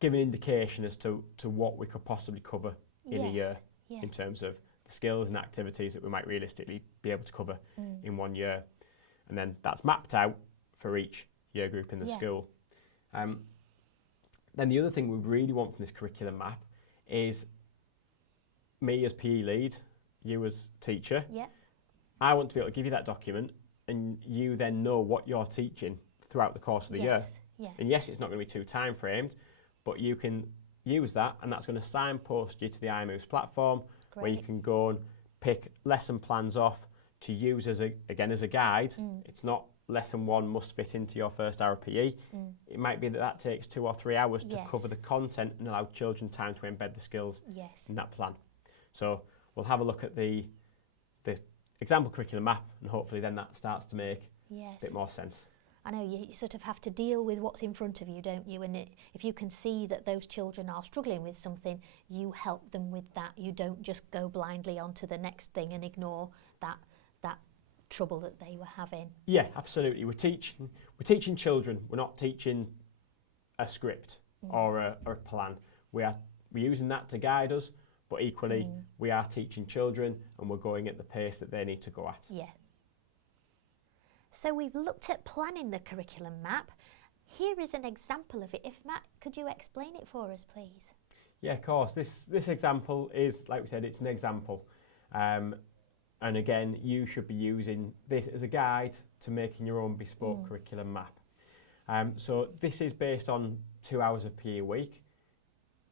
give an indication as to what we could possibly cover in a year in terms of the skills and activities that we might realistically be able to cover in 1 year. And then that's mapped out for each year group in the school. Then the other thing we really want from this curriculum map is me as PE lead, you as teacher. I want to be able to give you that document and you then know what you're teaching throughout the course of the year. And yes, it's not going to be too time framed, but you can use that, and that's going to signpost you to the imoves platform, where you can go and pick lesson plans off to use as a guide. It's not lesson 1 must fit into your first hour of PE. It might be that takes 2 or 3 hours to cover the content and allow children time to embed the skills in that plan. So we'll have a look at the example curriculum map, and hopefully then that starts to make a bit more sense. I know you sort of have to deal with what's in front of you, don't you? And if you can see that those children are struggling with something, you help them with that. You don't just go blindly on to the next thing and ignore that trouble that they were having. Yeah, absolutely. We're teaching children. We're not teaching a script or a plan. We're using that to guide us, but equally we are teaching children, and we're going at the pace that they need to go at. So we've looked at planning the curriculum map. Here is an example of it. If Matt, could you explain it for us, please? Yeah, of course. This example is, like we said, it's an example. And again, you should be using this as a guide to making your own bespoke curriculum map. So this is based on 2 hours of PE a week.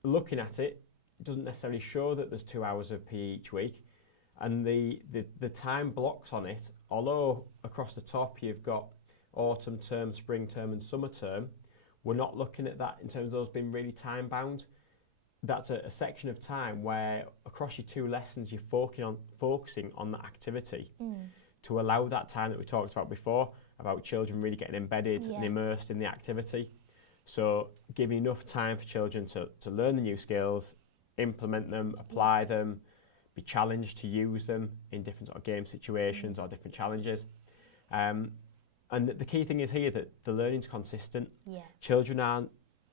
Looking at it, it doesn't necessarily show that there's 2 hours of PE each week. And the time blocks on it, although across the top you've got autumn term, spring term and summer term, we're not looking at that in terms of those being really time bound. That's a section of time where across your 2 lessons you're focusing on that activity to allow that time that we talked about before, about children really getting embedded and immersed in the activity. So giving enough time for children to learn the new skills, implement them, apply them, be challenged to use them in different sort of game situations or different challenges. And the key thing is here that the learning's consistent. Children aren't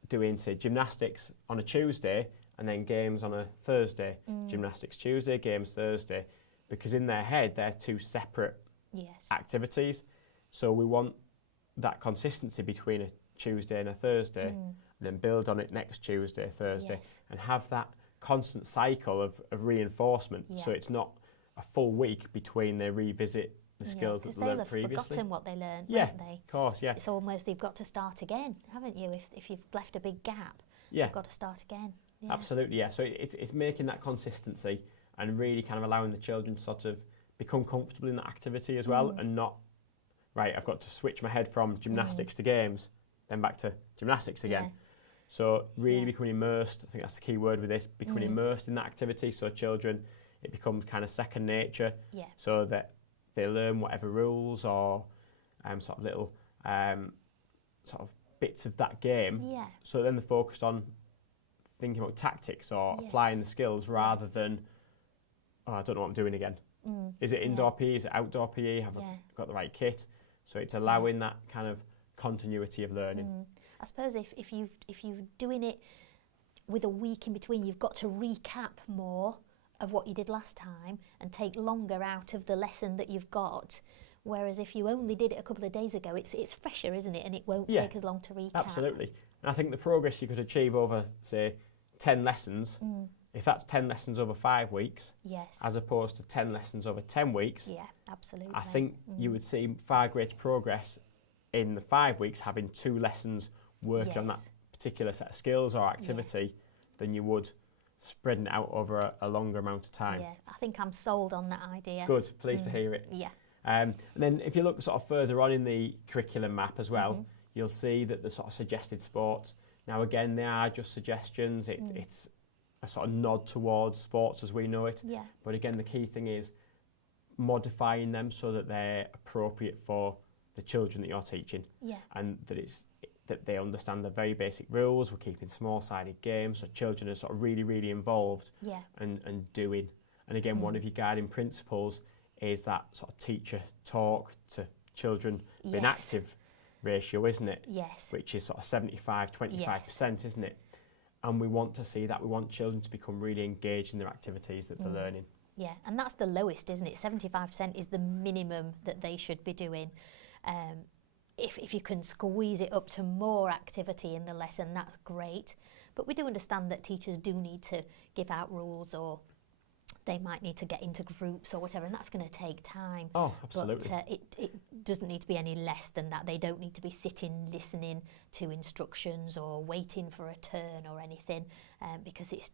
doing, say, gymnastics on a Tuesday and then games on a Thursday. Gymnastics Tuesday, games Thursday, because in their head they're 2 separate activities. So we want that consistency between a Tuesday and a Thursday, and then build on it next Tuesday, Thursday, and have that constant cycle of reinforcement. So it's not a full week between they revisit the skills that they learned previously. They'll have forgotten what they learned, won't they? Of course, It's almost you've got to start again, haven't you? If you've left a big gap, you've got to start again. Absolutely, So it's making that consistency and really kind of allowing the children to sort of become comfortable in that activity as well, and not, right, I've got to switch my head from gymnastics to games, then back to gymnastics again. So really becoming immersed, I think that's the key word with this, becoming immersed in that activity. So children, it becomes kind of second nature, so that they learn whatever rules or sort of little sort of bits of that game. So then they're focused on thinking about tactics or applying the skills rather than, oh, I don't know what I'm doing again. Is it indoor PE? Is it outdoor PE? Have I got the right kit? So it's allowing that kind of continuity of learning. I suppose if you're doing it with a week in between, you've got to recap more of what you did last time and take longer out of the lesson that you've got. Whereas if you only did it a couple of days ago, it's fresher, isn't it? And it won't take as long to recap. Absolutely. And I think the progress you could achieve over, say, 10 lessons, if that's 10 lessons over 5 weeks, as opposed to 10 lessons over 10 weeks, absolutely. I think you would see far greater progress in the 5 weeks having 2 lessons working on that particular set of skills or activity than you would spreading it out over a longer amount of time. I think I'm sold on that idea. Good, pleased to hear it. And then if you look sort of further on in the curriculum map as well, you'll see that the sort of suggested sports, now again, they are just suggestions. It's a sort of nod towards sports as we know it. But again, the key thing is modifying them so that they're appropriate for the children that you're teaching, and that they understand the very basic rules. We're keeping small-sided games, so children are sort of really, really involved and doing. And again, one of your guiding principles is that sort of teacher talk to children being active ratio, isn't it? Which is sort of 75-25%, isn't it? And we want to see that. We want children to become really engaged in their activities that they're learning. And that's the lowest, isn't it? 75% is the minimum that they should be doing. If you can squeeze it up to more activity in the lesson, that's great. But we do understand that teachers do need to give out rules, or they might need to get into groups or whatever, and that's going to take time. Oh, absolutely. But it doesn't need to be any less than that. They don't need to be sitting, listening to instructions or waiting for a turn or anything, because it's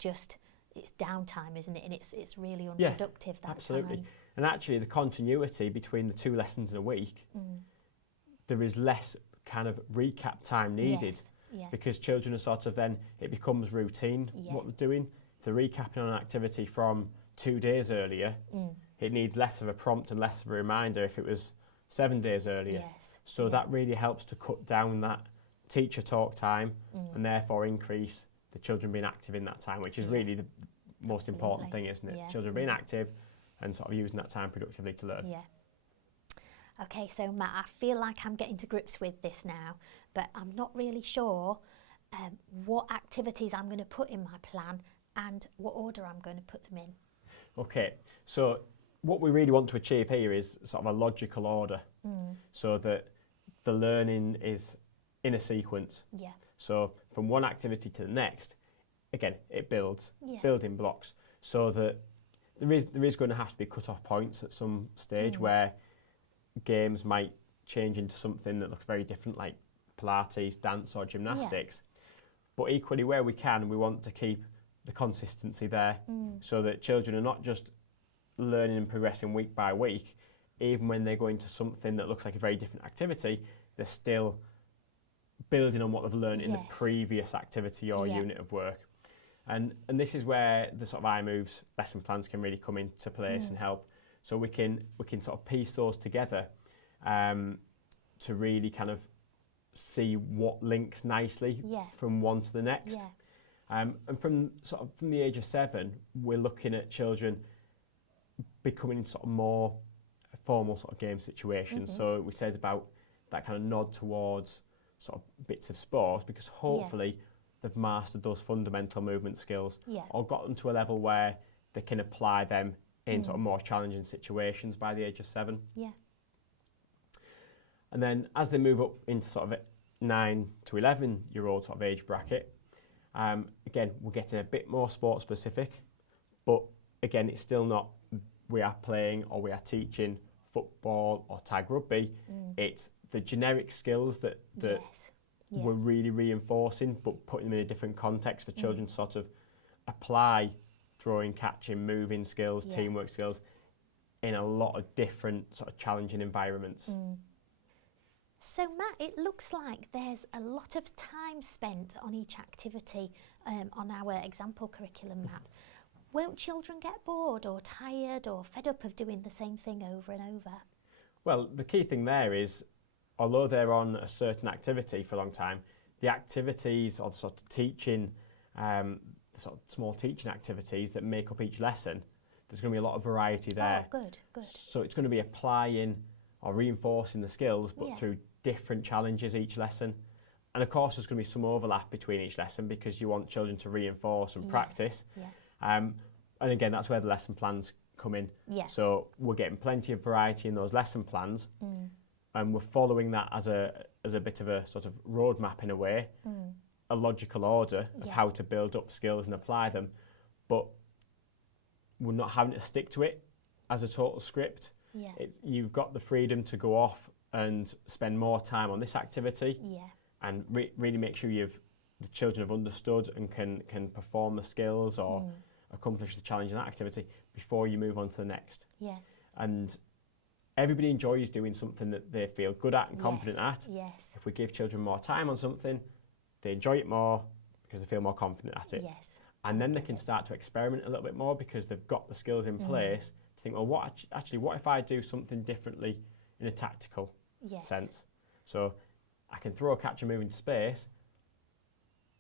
downtime, isn't it? And it's really unproductive, that absolutely. time. And actually, the continuity between the 2 lessons in a week, there is less kind of recap time needed, because children are sort of then, it becomes routine what they're doing. If they're recapping on an activity from 2 days earlier, it needs less of a prompt and less of a reminder if it was 7 days earlier. So that really helps to cut down that teacher talk time and therefore increase the children being active in that time, which is really the most important thing, isn't it? Children being active and sort of using that time productively to learn. Okay, so Matt, I feel like I'm getting to grips with this now, but I'm not really sure what activities I'm going to put in my plan and what order I'm going to put them in. Okay, so what we really want to achieve here is sort of a logical order, so that the learning is in a sequence. So from one activity to the next, again, it builds, building blocks, so that there is going to have to be cut-off points at some stage where games might change into something that looks very different, like Pilates, dance or gymnastics. But equally, where we can, we want to keep the consistency there so that children are not just learning and progressing week by week. Even when they go into something that looks like a very different activity, they're still building on what they've learned in the previous activity or unit of work. And this is where the sort of imoves lesson plans can really come into place and help. So we can sort of piece those together to really kind of see what links nicely from one to the next. And from the age of 7, we're looking at children becoming sort of more formal sort of game situations. So we said about that kind of nod towards sort of bits of sport, because hopefully they've mastered those fundamental movement skills or gotten to a level where they can apply them in sort of more challenging situations by the age of 7. And then as they move up into sort of 9 to 11-year-old sort of age bracket, again, we're getting a bit more sport specific, but again, it's still not we are playing or we are teaching football or tag rugby. It's the generic skills that we're really reinforcing, but putting them in a different context for children to sort of apply throwing, catching, moving skills, teamwork skills in a lot of different sort of challenging environments. So Matt, it looks like there's a lot of time spent on each activity on our example curriculum map. Won't children get bored or tired or fed up of doing the same thing over and over? Well, the key thing there is, although they're on a certain activity for a long time, the activities or the sort of teaching, the sort of small teaching activities that make up each lesson, there's going to be a lot of variety there. Oh, good, good. So it's going to be applying or reinforcing the skills, but through different challenges each lesson. And of course, there's going to be some overlap between each lesson because you want children to reinforce and practice. And again, that's where the lesson plans come in. So we're getting plenty of variety in those lesson plans, and we're following that as a bit of a sort of roadmap in a way, a logical order of how to build up skills and apply them, but we're not having to stick to it as a total script. You've got the freedom to go off and spend more time on this activity and really make sure the children have understood and can perform the skills or accomplish the challenge in that activity before you move on to the next. And everybody enjoys doing something that they feel good at and confident at. If we give children more time on something, they enjoy it more because they feel more confident at it. And then they can start to experiment a little bit more because they've got the skills in place to think, well, what if I do something differently in a tactical sense? So I can throw, catch and move into space,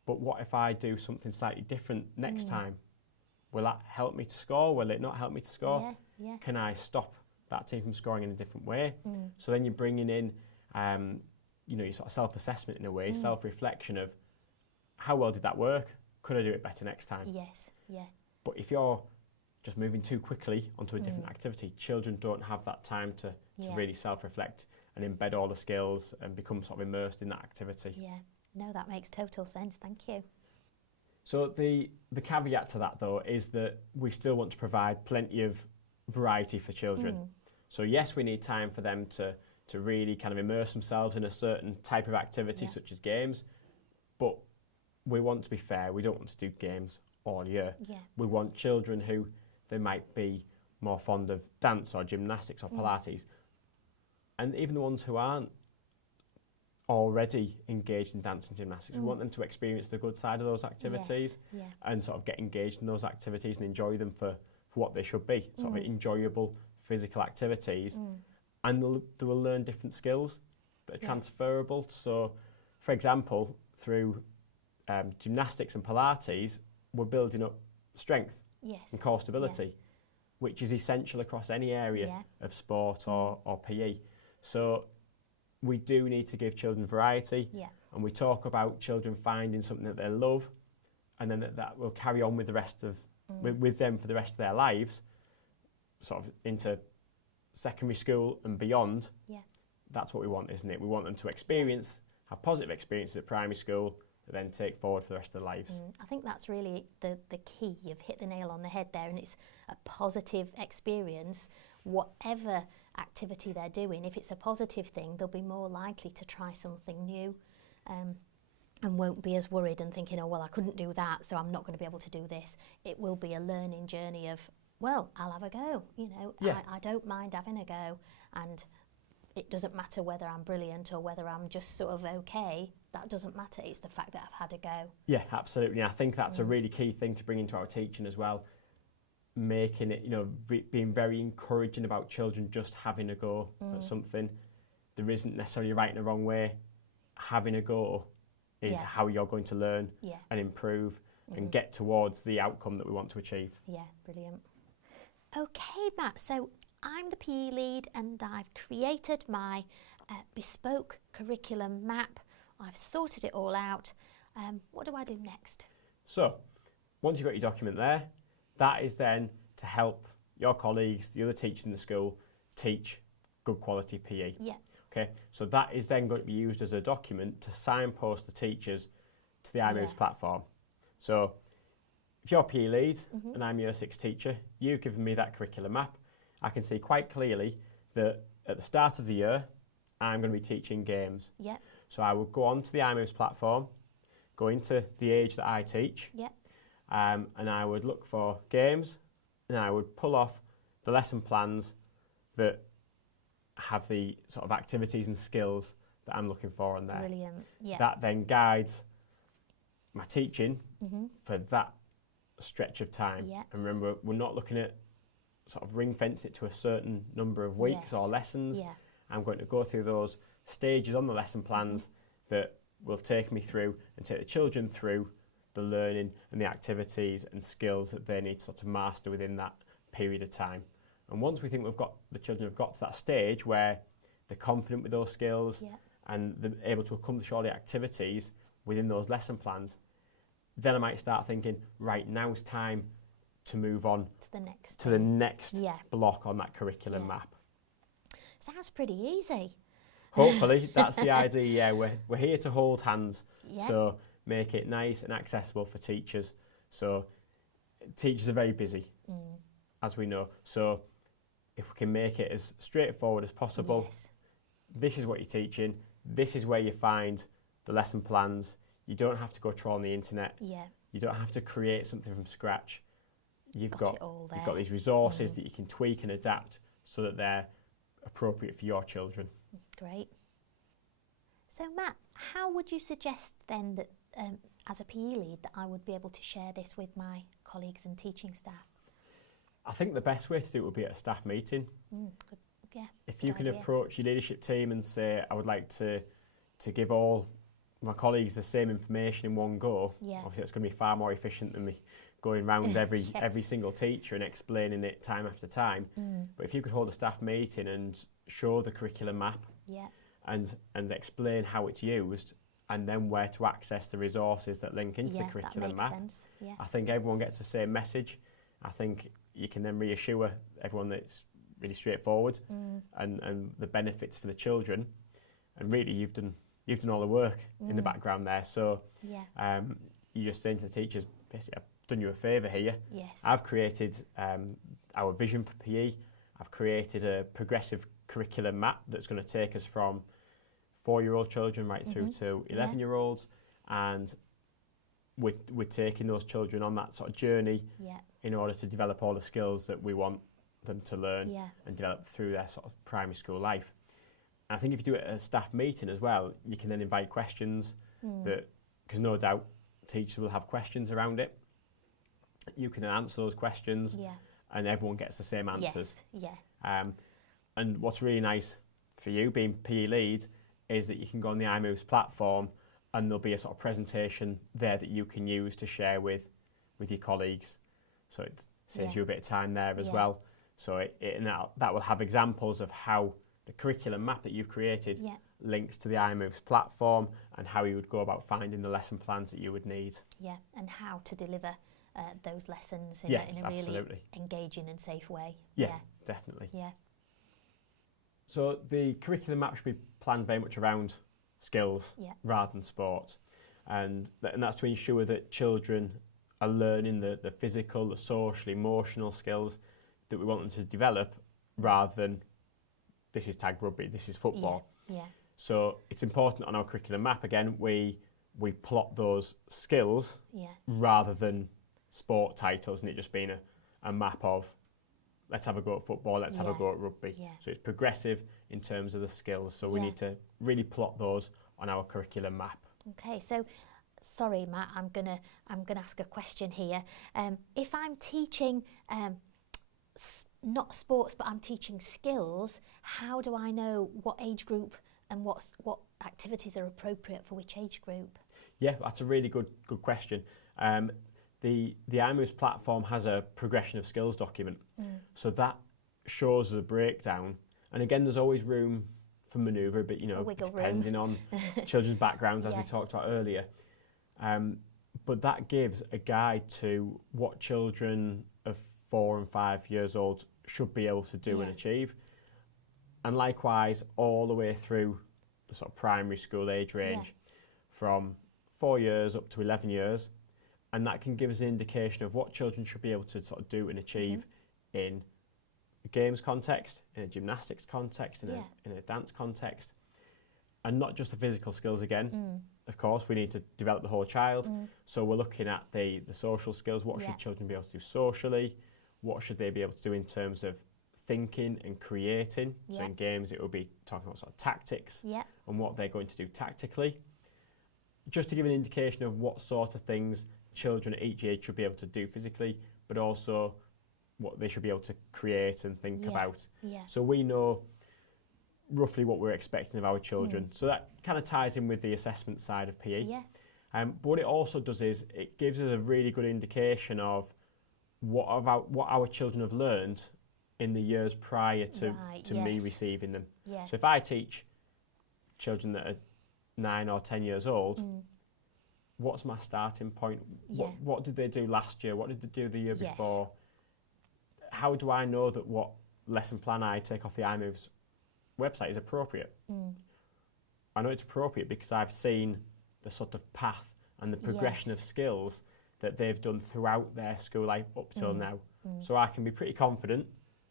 but what if I do something slightly different next time? Will that help me to score? Will it not help me to score? Can I stop that team from scoring in a different way? So then you're bringing in, your sort of self-assessment in a way, self-reflection of how well did that work? Could I do it better next time? But if you're just moving too quickly onto a different activity, children don't have that time to really self-reflect and embed all the skills and become sort of immersed in that activity. No, that makes total sense. Thank you. So the caveat to that, though, is that we still want to provide plenty of variety for children. So yes, we need time for them to really kind of immerse themselves in a certain type of activity, such as games, but we want to be fair. We don't want to do games all year. We want children who they might be more fond of dance or gymnastics or Pilates, and even the ones who aren't already engaged in dance and gymnastics, we want them to experience the good side of those activities and sort of get engaged in those activities and enjoy them for what they should be, sort of enjoyable physical activities. And they will learn different skills that are transferable. So, for example, through gymnastics and Pilates, we're building up strength and core stability, which is essential across any area of sport or PE. So we do need to give children variety, and we talk about children finding something that they love, and then that will carry on with the rest of with them for the rest of their lives, sort of into secondary school and beyond. That's what we want, isn't it? We want them to have positive experiences at primary school, that then take forward for the rest of their lives. I think that's really the key. You've hit the nail on the head there, and a positive experience, whatever activity they're doing, if it's a positive thing, they'll be more likely to try something new, and won't be as worried and thinking, oh, well, I couldn't do that, so I'm not going to be able to do this. It will be a learning journey of, well, I'll have a go, you know, I don't mind having a go, and it doesn't matter whether I'm brilliant or whether I'm just sort of okay. That doesn't matter. It's the fact that I've had a go. Yeah, absolutely. I think that's a really key thing to bring into our teaching as well. Making it, you know, being very encouraging about children just having a go at something. There isn't necessarily a right and a wrong way. Having a go is how you're going to learn and improve and get towards the outcome that we want to achieve. Yeah, brilliant. Okay, Matt, so I'm the PE lead and I've created my bespoke curriculum map. I've sorted it all out. What do I do next? So, once you've got your document there, that is then to help your colleagues, the other teachers in the school, teach good quality PE. Yeah. Okay, so that is then going to be used as a document to signpost the teachers to the imoves platform. So, if you're PE lead and I'm Year 6 teacher, you've given me that curriculum map. I can see quite clearly that at the start of the year, I'm going to be teaching games. Yeah. So I will go on to the imoves platform, go into the age that I teach, and I would look for games, and I would pull off the lesson plans that have the sort of activities and skills that I'm looking for on there. Brilliant. Yeah. That then guides my teaching for that stretch of time. Yeah. And remember, we're not looking at sort of ring fence it to a certain number of weeks or lessons. Yeah. I'm going to go through those stages on the lesson plans that will take me through and take the children through the learning and the activities and skills that they need to sort of master within that period of time. And once we think the children have got to that stage where they're confident with those skills and they're able to accomplish all the activities within those lesson plans, then I might start thinking, right, now's time to move on to the next block on that curriculum map. Sounds pretty easy. Hopefully, that's the idea. Yeah, we're here to hold hands, so make it nice and accessible for teachers. So teachers are very busy, as we know. So if we can make it as straightforward as possible, this is what you're teaching. This is where you find the lesson plans. You don't have to go through on the internet. You don't have to create something from scratch. You've got these resources that you can tweak and adapt so that they're appropriate for your children. Great. So Matt, how would you suggest then that as a PE lead that I would be able to share this with my colleagues and teaching staff? I think the best way to do it would be at a staff meeting. If you can approach your leadership team and say, I would like to give all my colleagues the same information in one go, obviously it's going to be far more efficient than me going round every single teacher and explaining it time after time. But if you could hold a staff meeting and show the curriculum map and explain how it's used and then where to access the resources that link into the curriculum map, I think everyone gets the same message. I think you can then reassure everyone that it's really straightforward and the benefits for the children. And really, you've done all the work in the background there. So you're just saying to the teachers, basically, I've done you a favour here. I've created our vision for PE. I've created a progressive curriculum map that's going to take us from 4-year-old children right through to 11-year-olds, and we're taking those children on that sort of journey in order to develop all the skills that we want them to learn and develop through their sort of primary school life. And I think if you do it at a staff meeting as well, you can then invite questions because no doubt teachers will have questions around it. You can answer those questions and everyone gets the same answers. And what's really nice for you being PE lead is that you can go on the imoves platform and there'll be a sort of presentation there that you can use to share with your colleagues. So it saves you a bit of time there as well. So that will have examples of how the curriculum map that you've created links to the imoves platform and how you would go about finding the lesson plans that you would need. And how to deliver those lessons in a really engaging and safe way. Definitely. So the curriculum map should be planned very much around skills rather than sports, and that's to ensure that children are learning the physical, the social, emotional skills that we want them to develop, rather than this is tag rugby, this is football. Yeah. So it's important on our curriculum map, again, we plot those skills rather than sport titles, and it just being a map of let's have a go at football, let's have a go at rugby. Yeah. So it's progressive in terms of the skills. So we need to really plot those on our curriculum map. Okay, so sorry, Matt, I'm gonna ask a question here. If I'm teaching not sports, but I'm teaching skills, how do I know what age group and what activities are appropriate for which age group? Yeah, that's a really good question. The imoves platform has a progression of skills document, so that shows us a breakdown. And again, there's always room for manoeuvre, but depending on children's backgrounds, as we talked about earlier. But that gives a guide to what children of 4 and 5 years old should be able to do and achieve. And likewise, all the way through the sort of primary school age range, from 4 years up to 11 years. And that can give us an indication of what children should be able to sort of do and achieve in a games context, in a gymnastics context, in a dance context. And not just the physical skills again. Of course, we need to develop the whole child. So we're looking at the social skills. What should children be able to do socially? What should they be able to do in terms of thinking and creating? So in games, it will be talking about sort of tactics and what they're going to do tactically. Just to give an indication of what sort of things children at each age should be able to do physically, but also what they should be able to create and think about. So we know roughly what we're expecting of our children. So that kind of ties in with the assessment side of PE. But what it also does is it gives us a really good indication of what our children have learned in the years prior to me receiving them. So if I teach children that are 9 or 10 years old, what's my starting point? What did they do last year? What did they do the year before? How do I know that what lesson plan I take off the imoves website is appropriate? I know it's appropriate because I've seen the sort of path and the progression of skills that they've done throughout their school life up till now. So I can be pretty confident,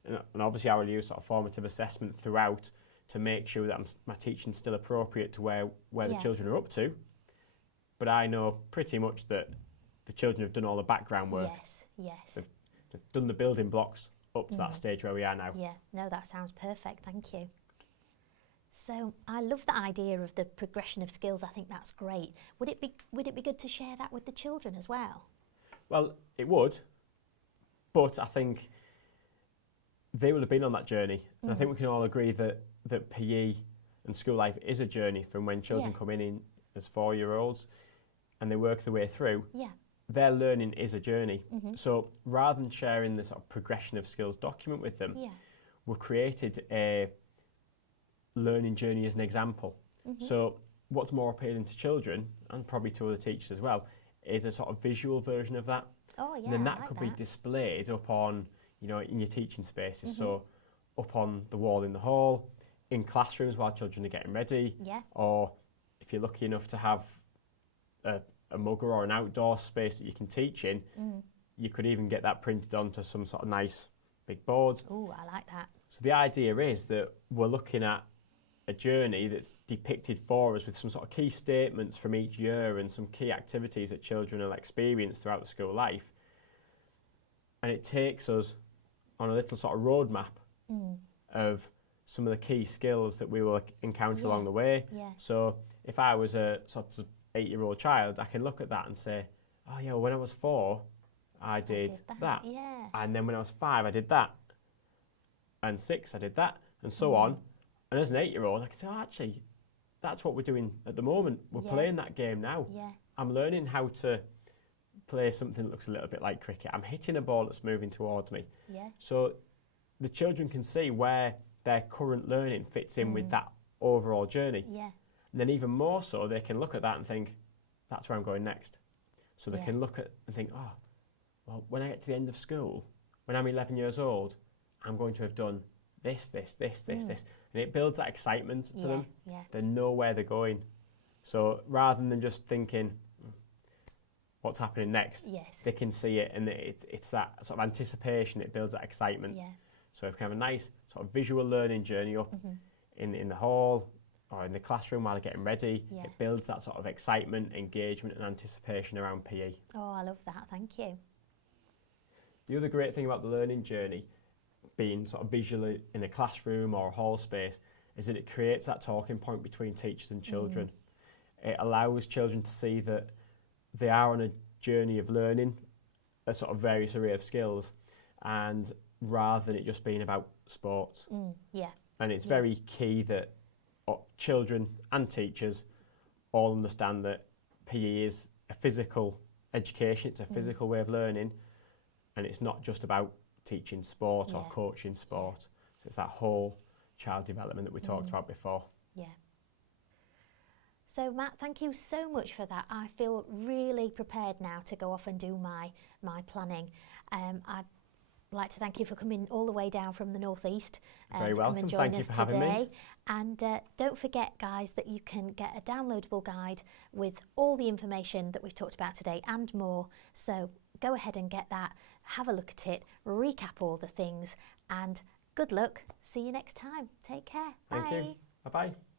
and obviously I will use sort of formative assessment throughout to make sure that my teaching's still appropriate to where the children are up to. But I know pretty much that the children have done all the background work. They've done the building blocks up to that stage where we are now. No, that sounds perfect, thank you. So I love the idea of the progression of skills. I think that's great. Would it be good to share that with the children as well? Well, it would, but I think they will have been on that journey. And I think we can all agree that PE and school life is a journey from when children come in as 4-year-olds and they work their way through. Their learning is a journey. So rather than sharing the sort of progression of skills document with them, we've created a learning journey as an example. So what's more appealing to children, and probably to other teachers as well, is a sort of visual version of that. And then that could be displayed up on, in your teaching spaces. So up on the wall in the hall, in classrooms while children are getting ready, or if you're lucky enough to have a mugger or an outdoor space that you can teach in, you could even get that printed onto some sort of nice big board. Oh, I like that. So the idea is that we're looking at a journey that's depicted for us with some sort of key statements from each year and some key activities that children will experience throughout the school life. And it takes us on a little sort of roadmap of some of the key skills that we will encounter along the way. So if I was a sort of 8-year-old child, I can look at that and say, oh yeah, well, when I was 4, I did that. And then when I was 5, I did that. And 6, I did that, and so on. And as an 8-year-old, I can say, oh, actually, that's what we're doing at the moment. We're playing that game now. I'm learning how to play something that looks a little bit like cricket. I'm hitting a ball that's moving towards me. So the children can see where their current learning fits in with that overall journey. And then even more so, they can look at that and think, that's where I'm going next. So they can look at and think, oh, well, when I get to the end of school, when I'm 11 years old, I'm going to have done this. And it builds that excitement for them. They know where they're going. So rather than just thinking, what's happening next. Yes. They can see it, and it's that sort of anticipation. It builds that excitement. Yeah. So if we have a nice sort of visual learning journey up in the hall or in the classroom while they're getting ready, it builds that sort of excitement, engagement and anticipation around PE. Oh, I love that, thank you. The other great thing about the learning journey, being sort of visually in a classroom or a hall space, is that it creates that talking point between teachers and children. It allows children to see that they are on a journey of learning a sort of various array of skills, and rather than it just being about sports. And it's very key that children and teachers all understand that PE is a physical education, it's a physical way of learning, and it's not just about teaching sport or coaching sport. So it's that whole child development that we talked about before. Yeah. So Matt, thank you so much for that. I feel really prepared now to go off and do my planning. I'd like to thank you for coming all the way down from the northeast to come and join us today. And don't forget, guys, that you can get a downloadable guide with all the information that we've talked about today and more. So go ahead and get that, have a look at it, recap all the things, and good luck. See you next time. Take care. Thank you. Bye-bye.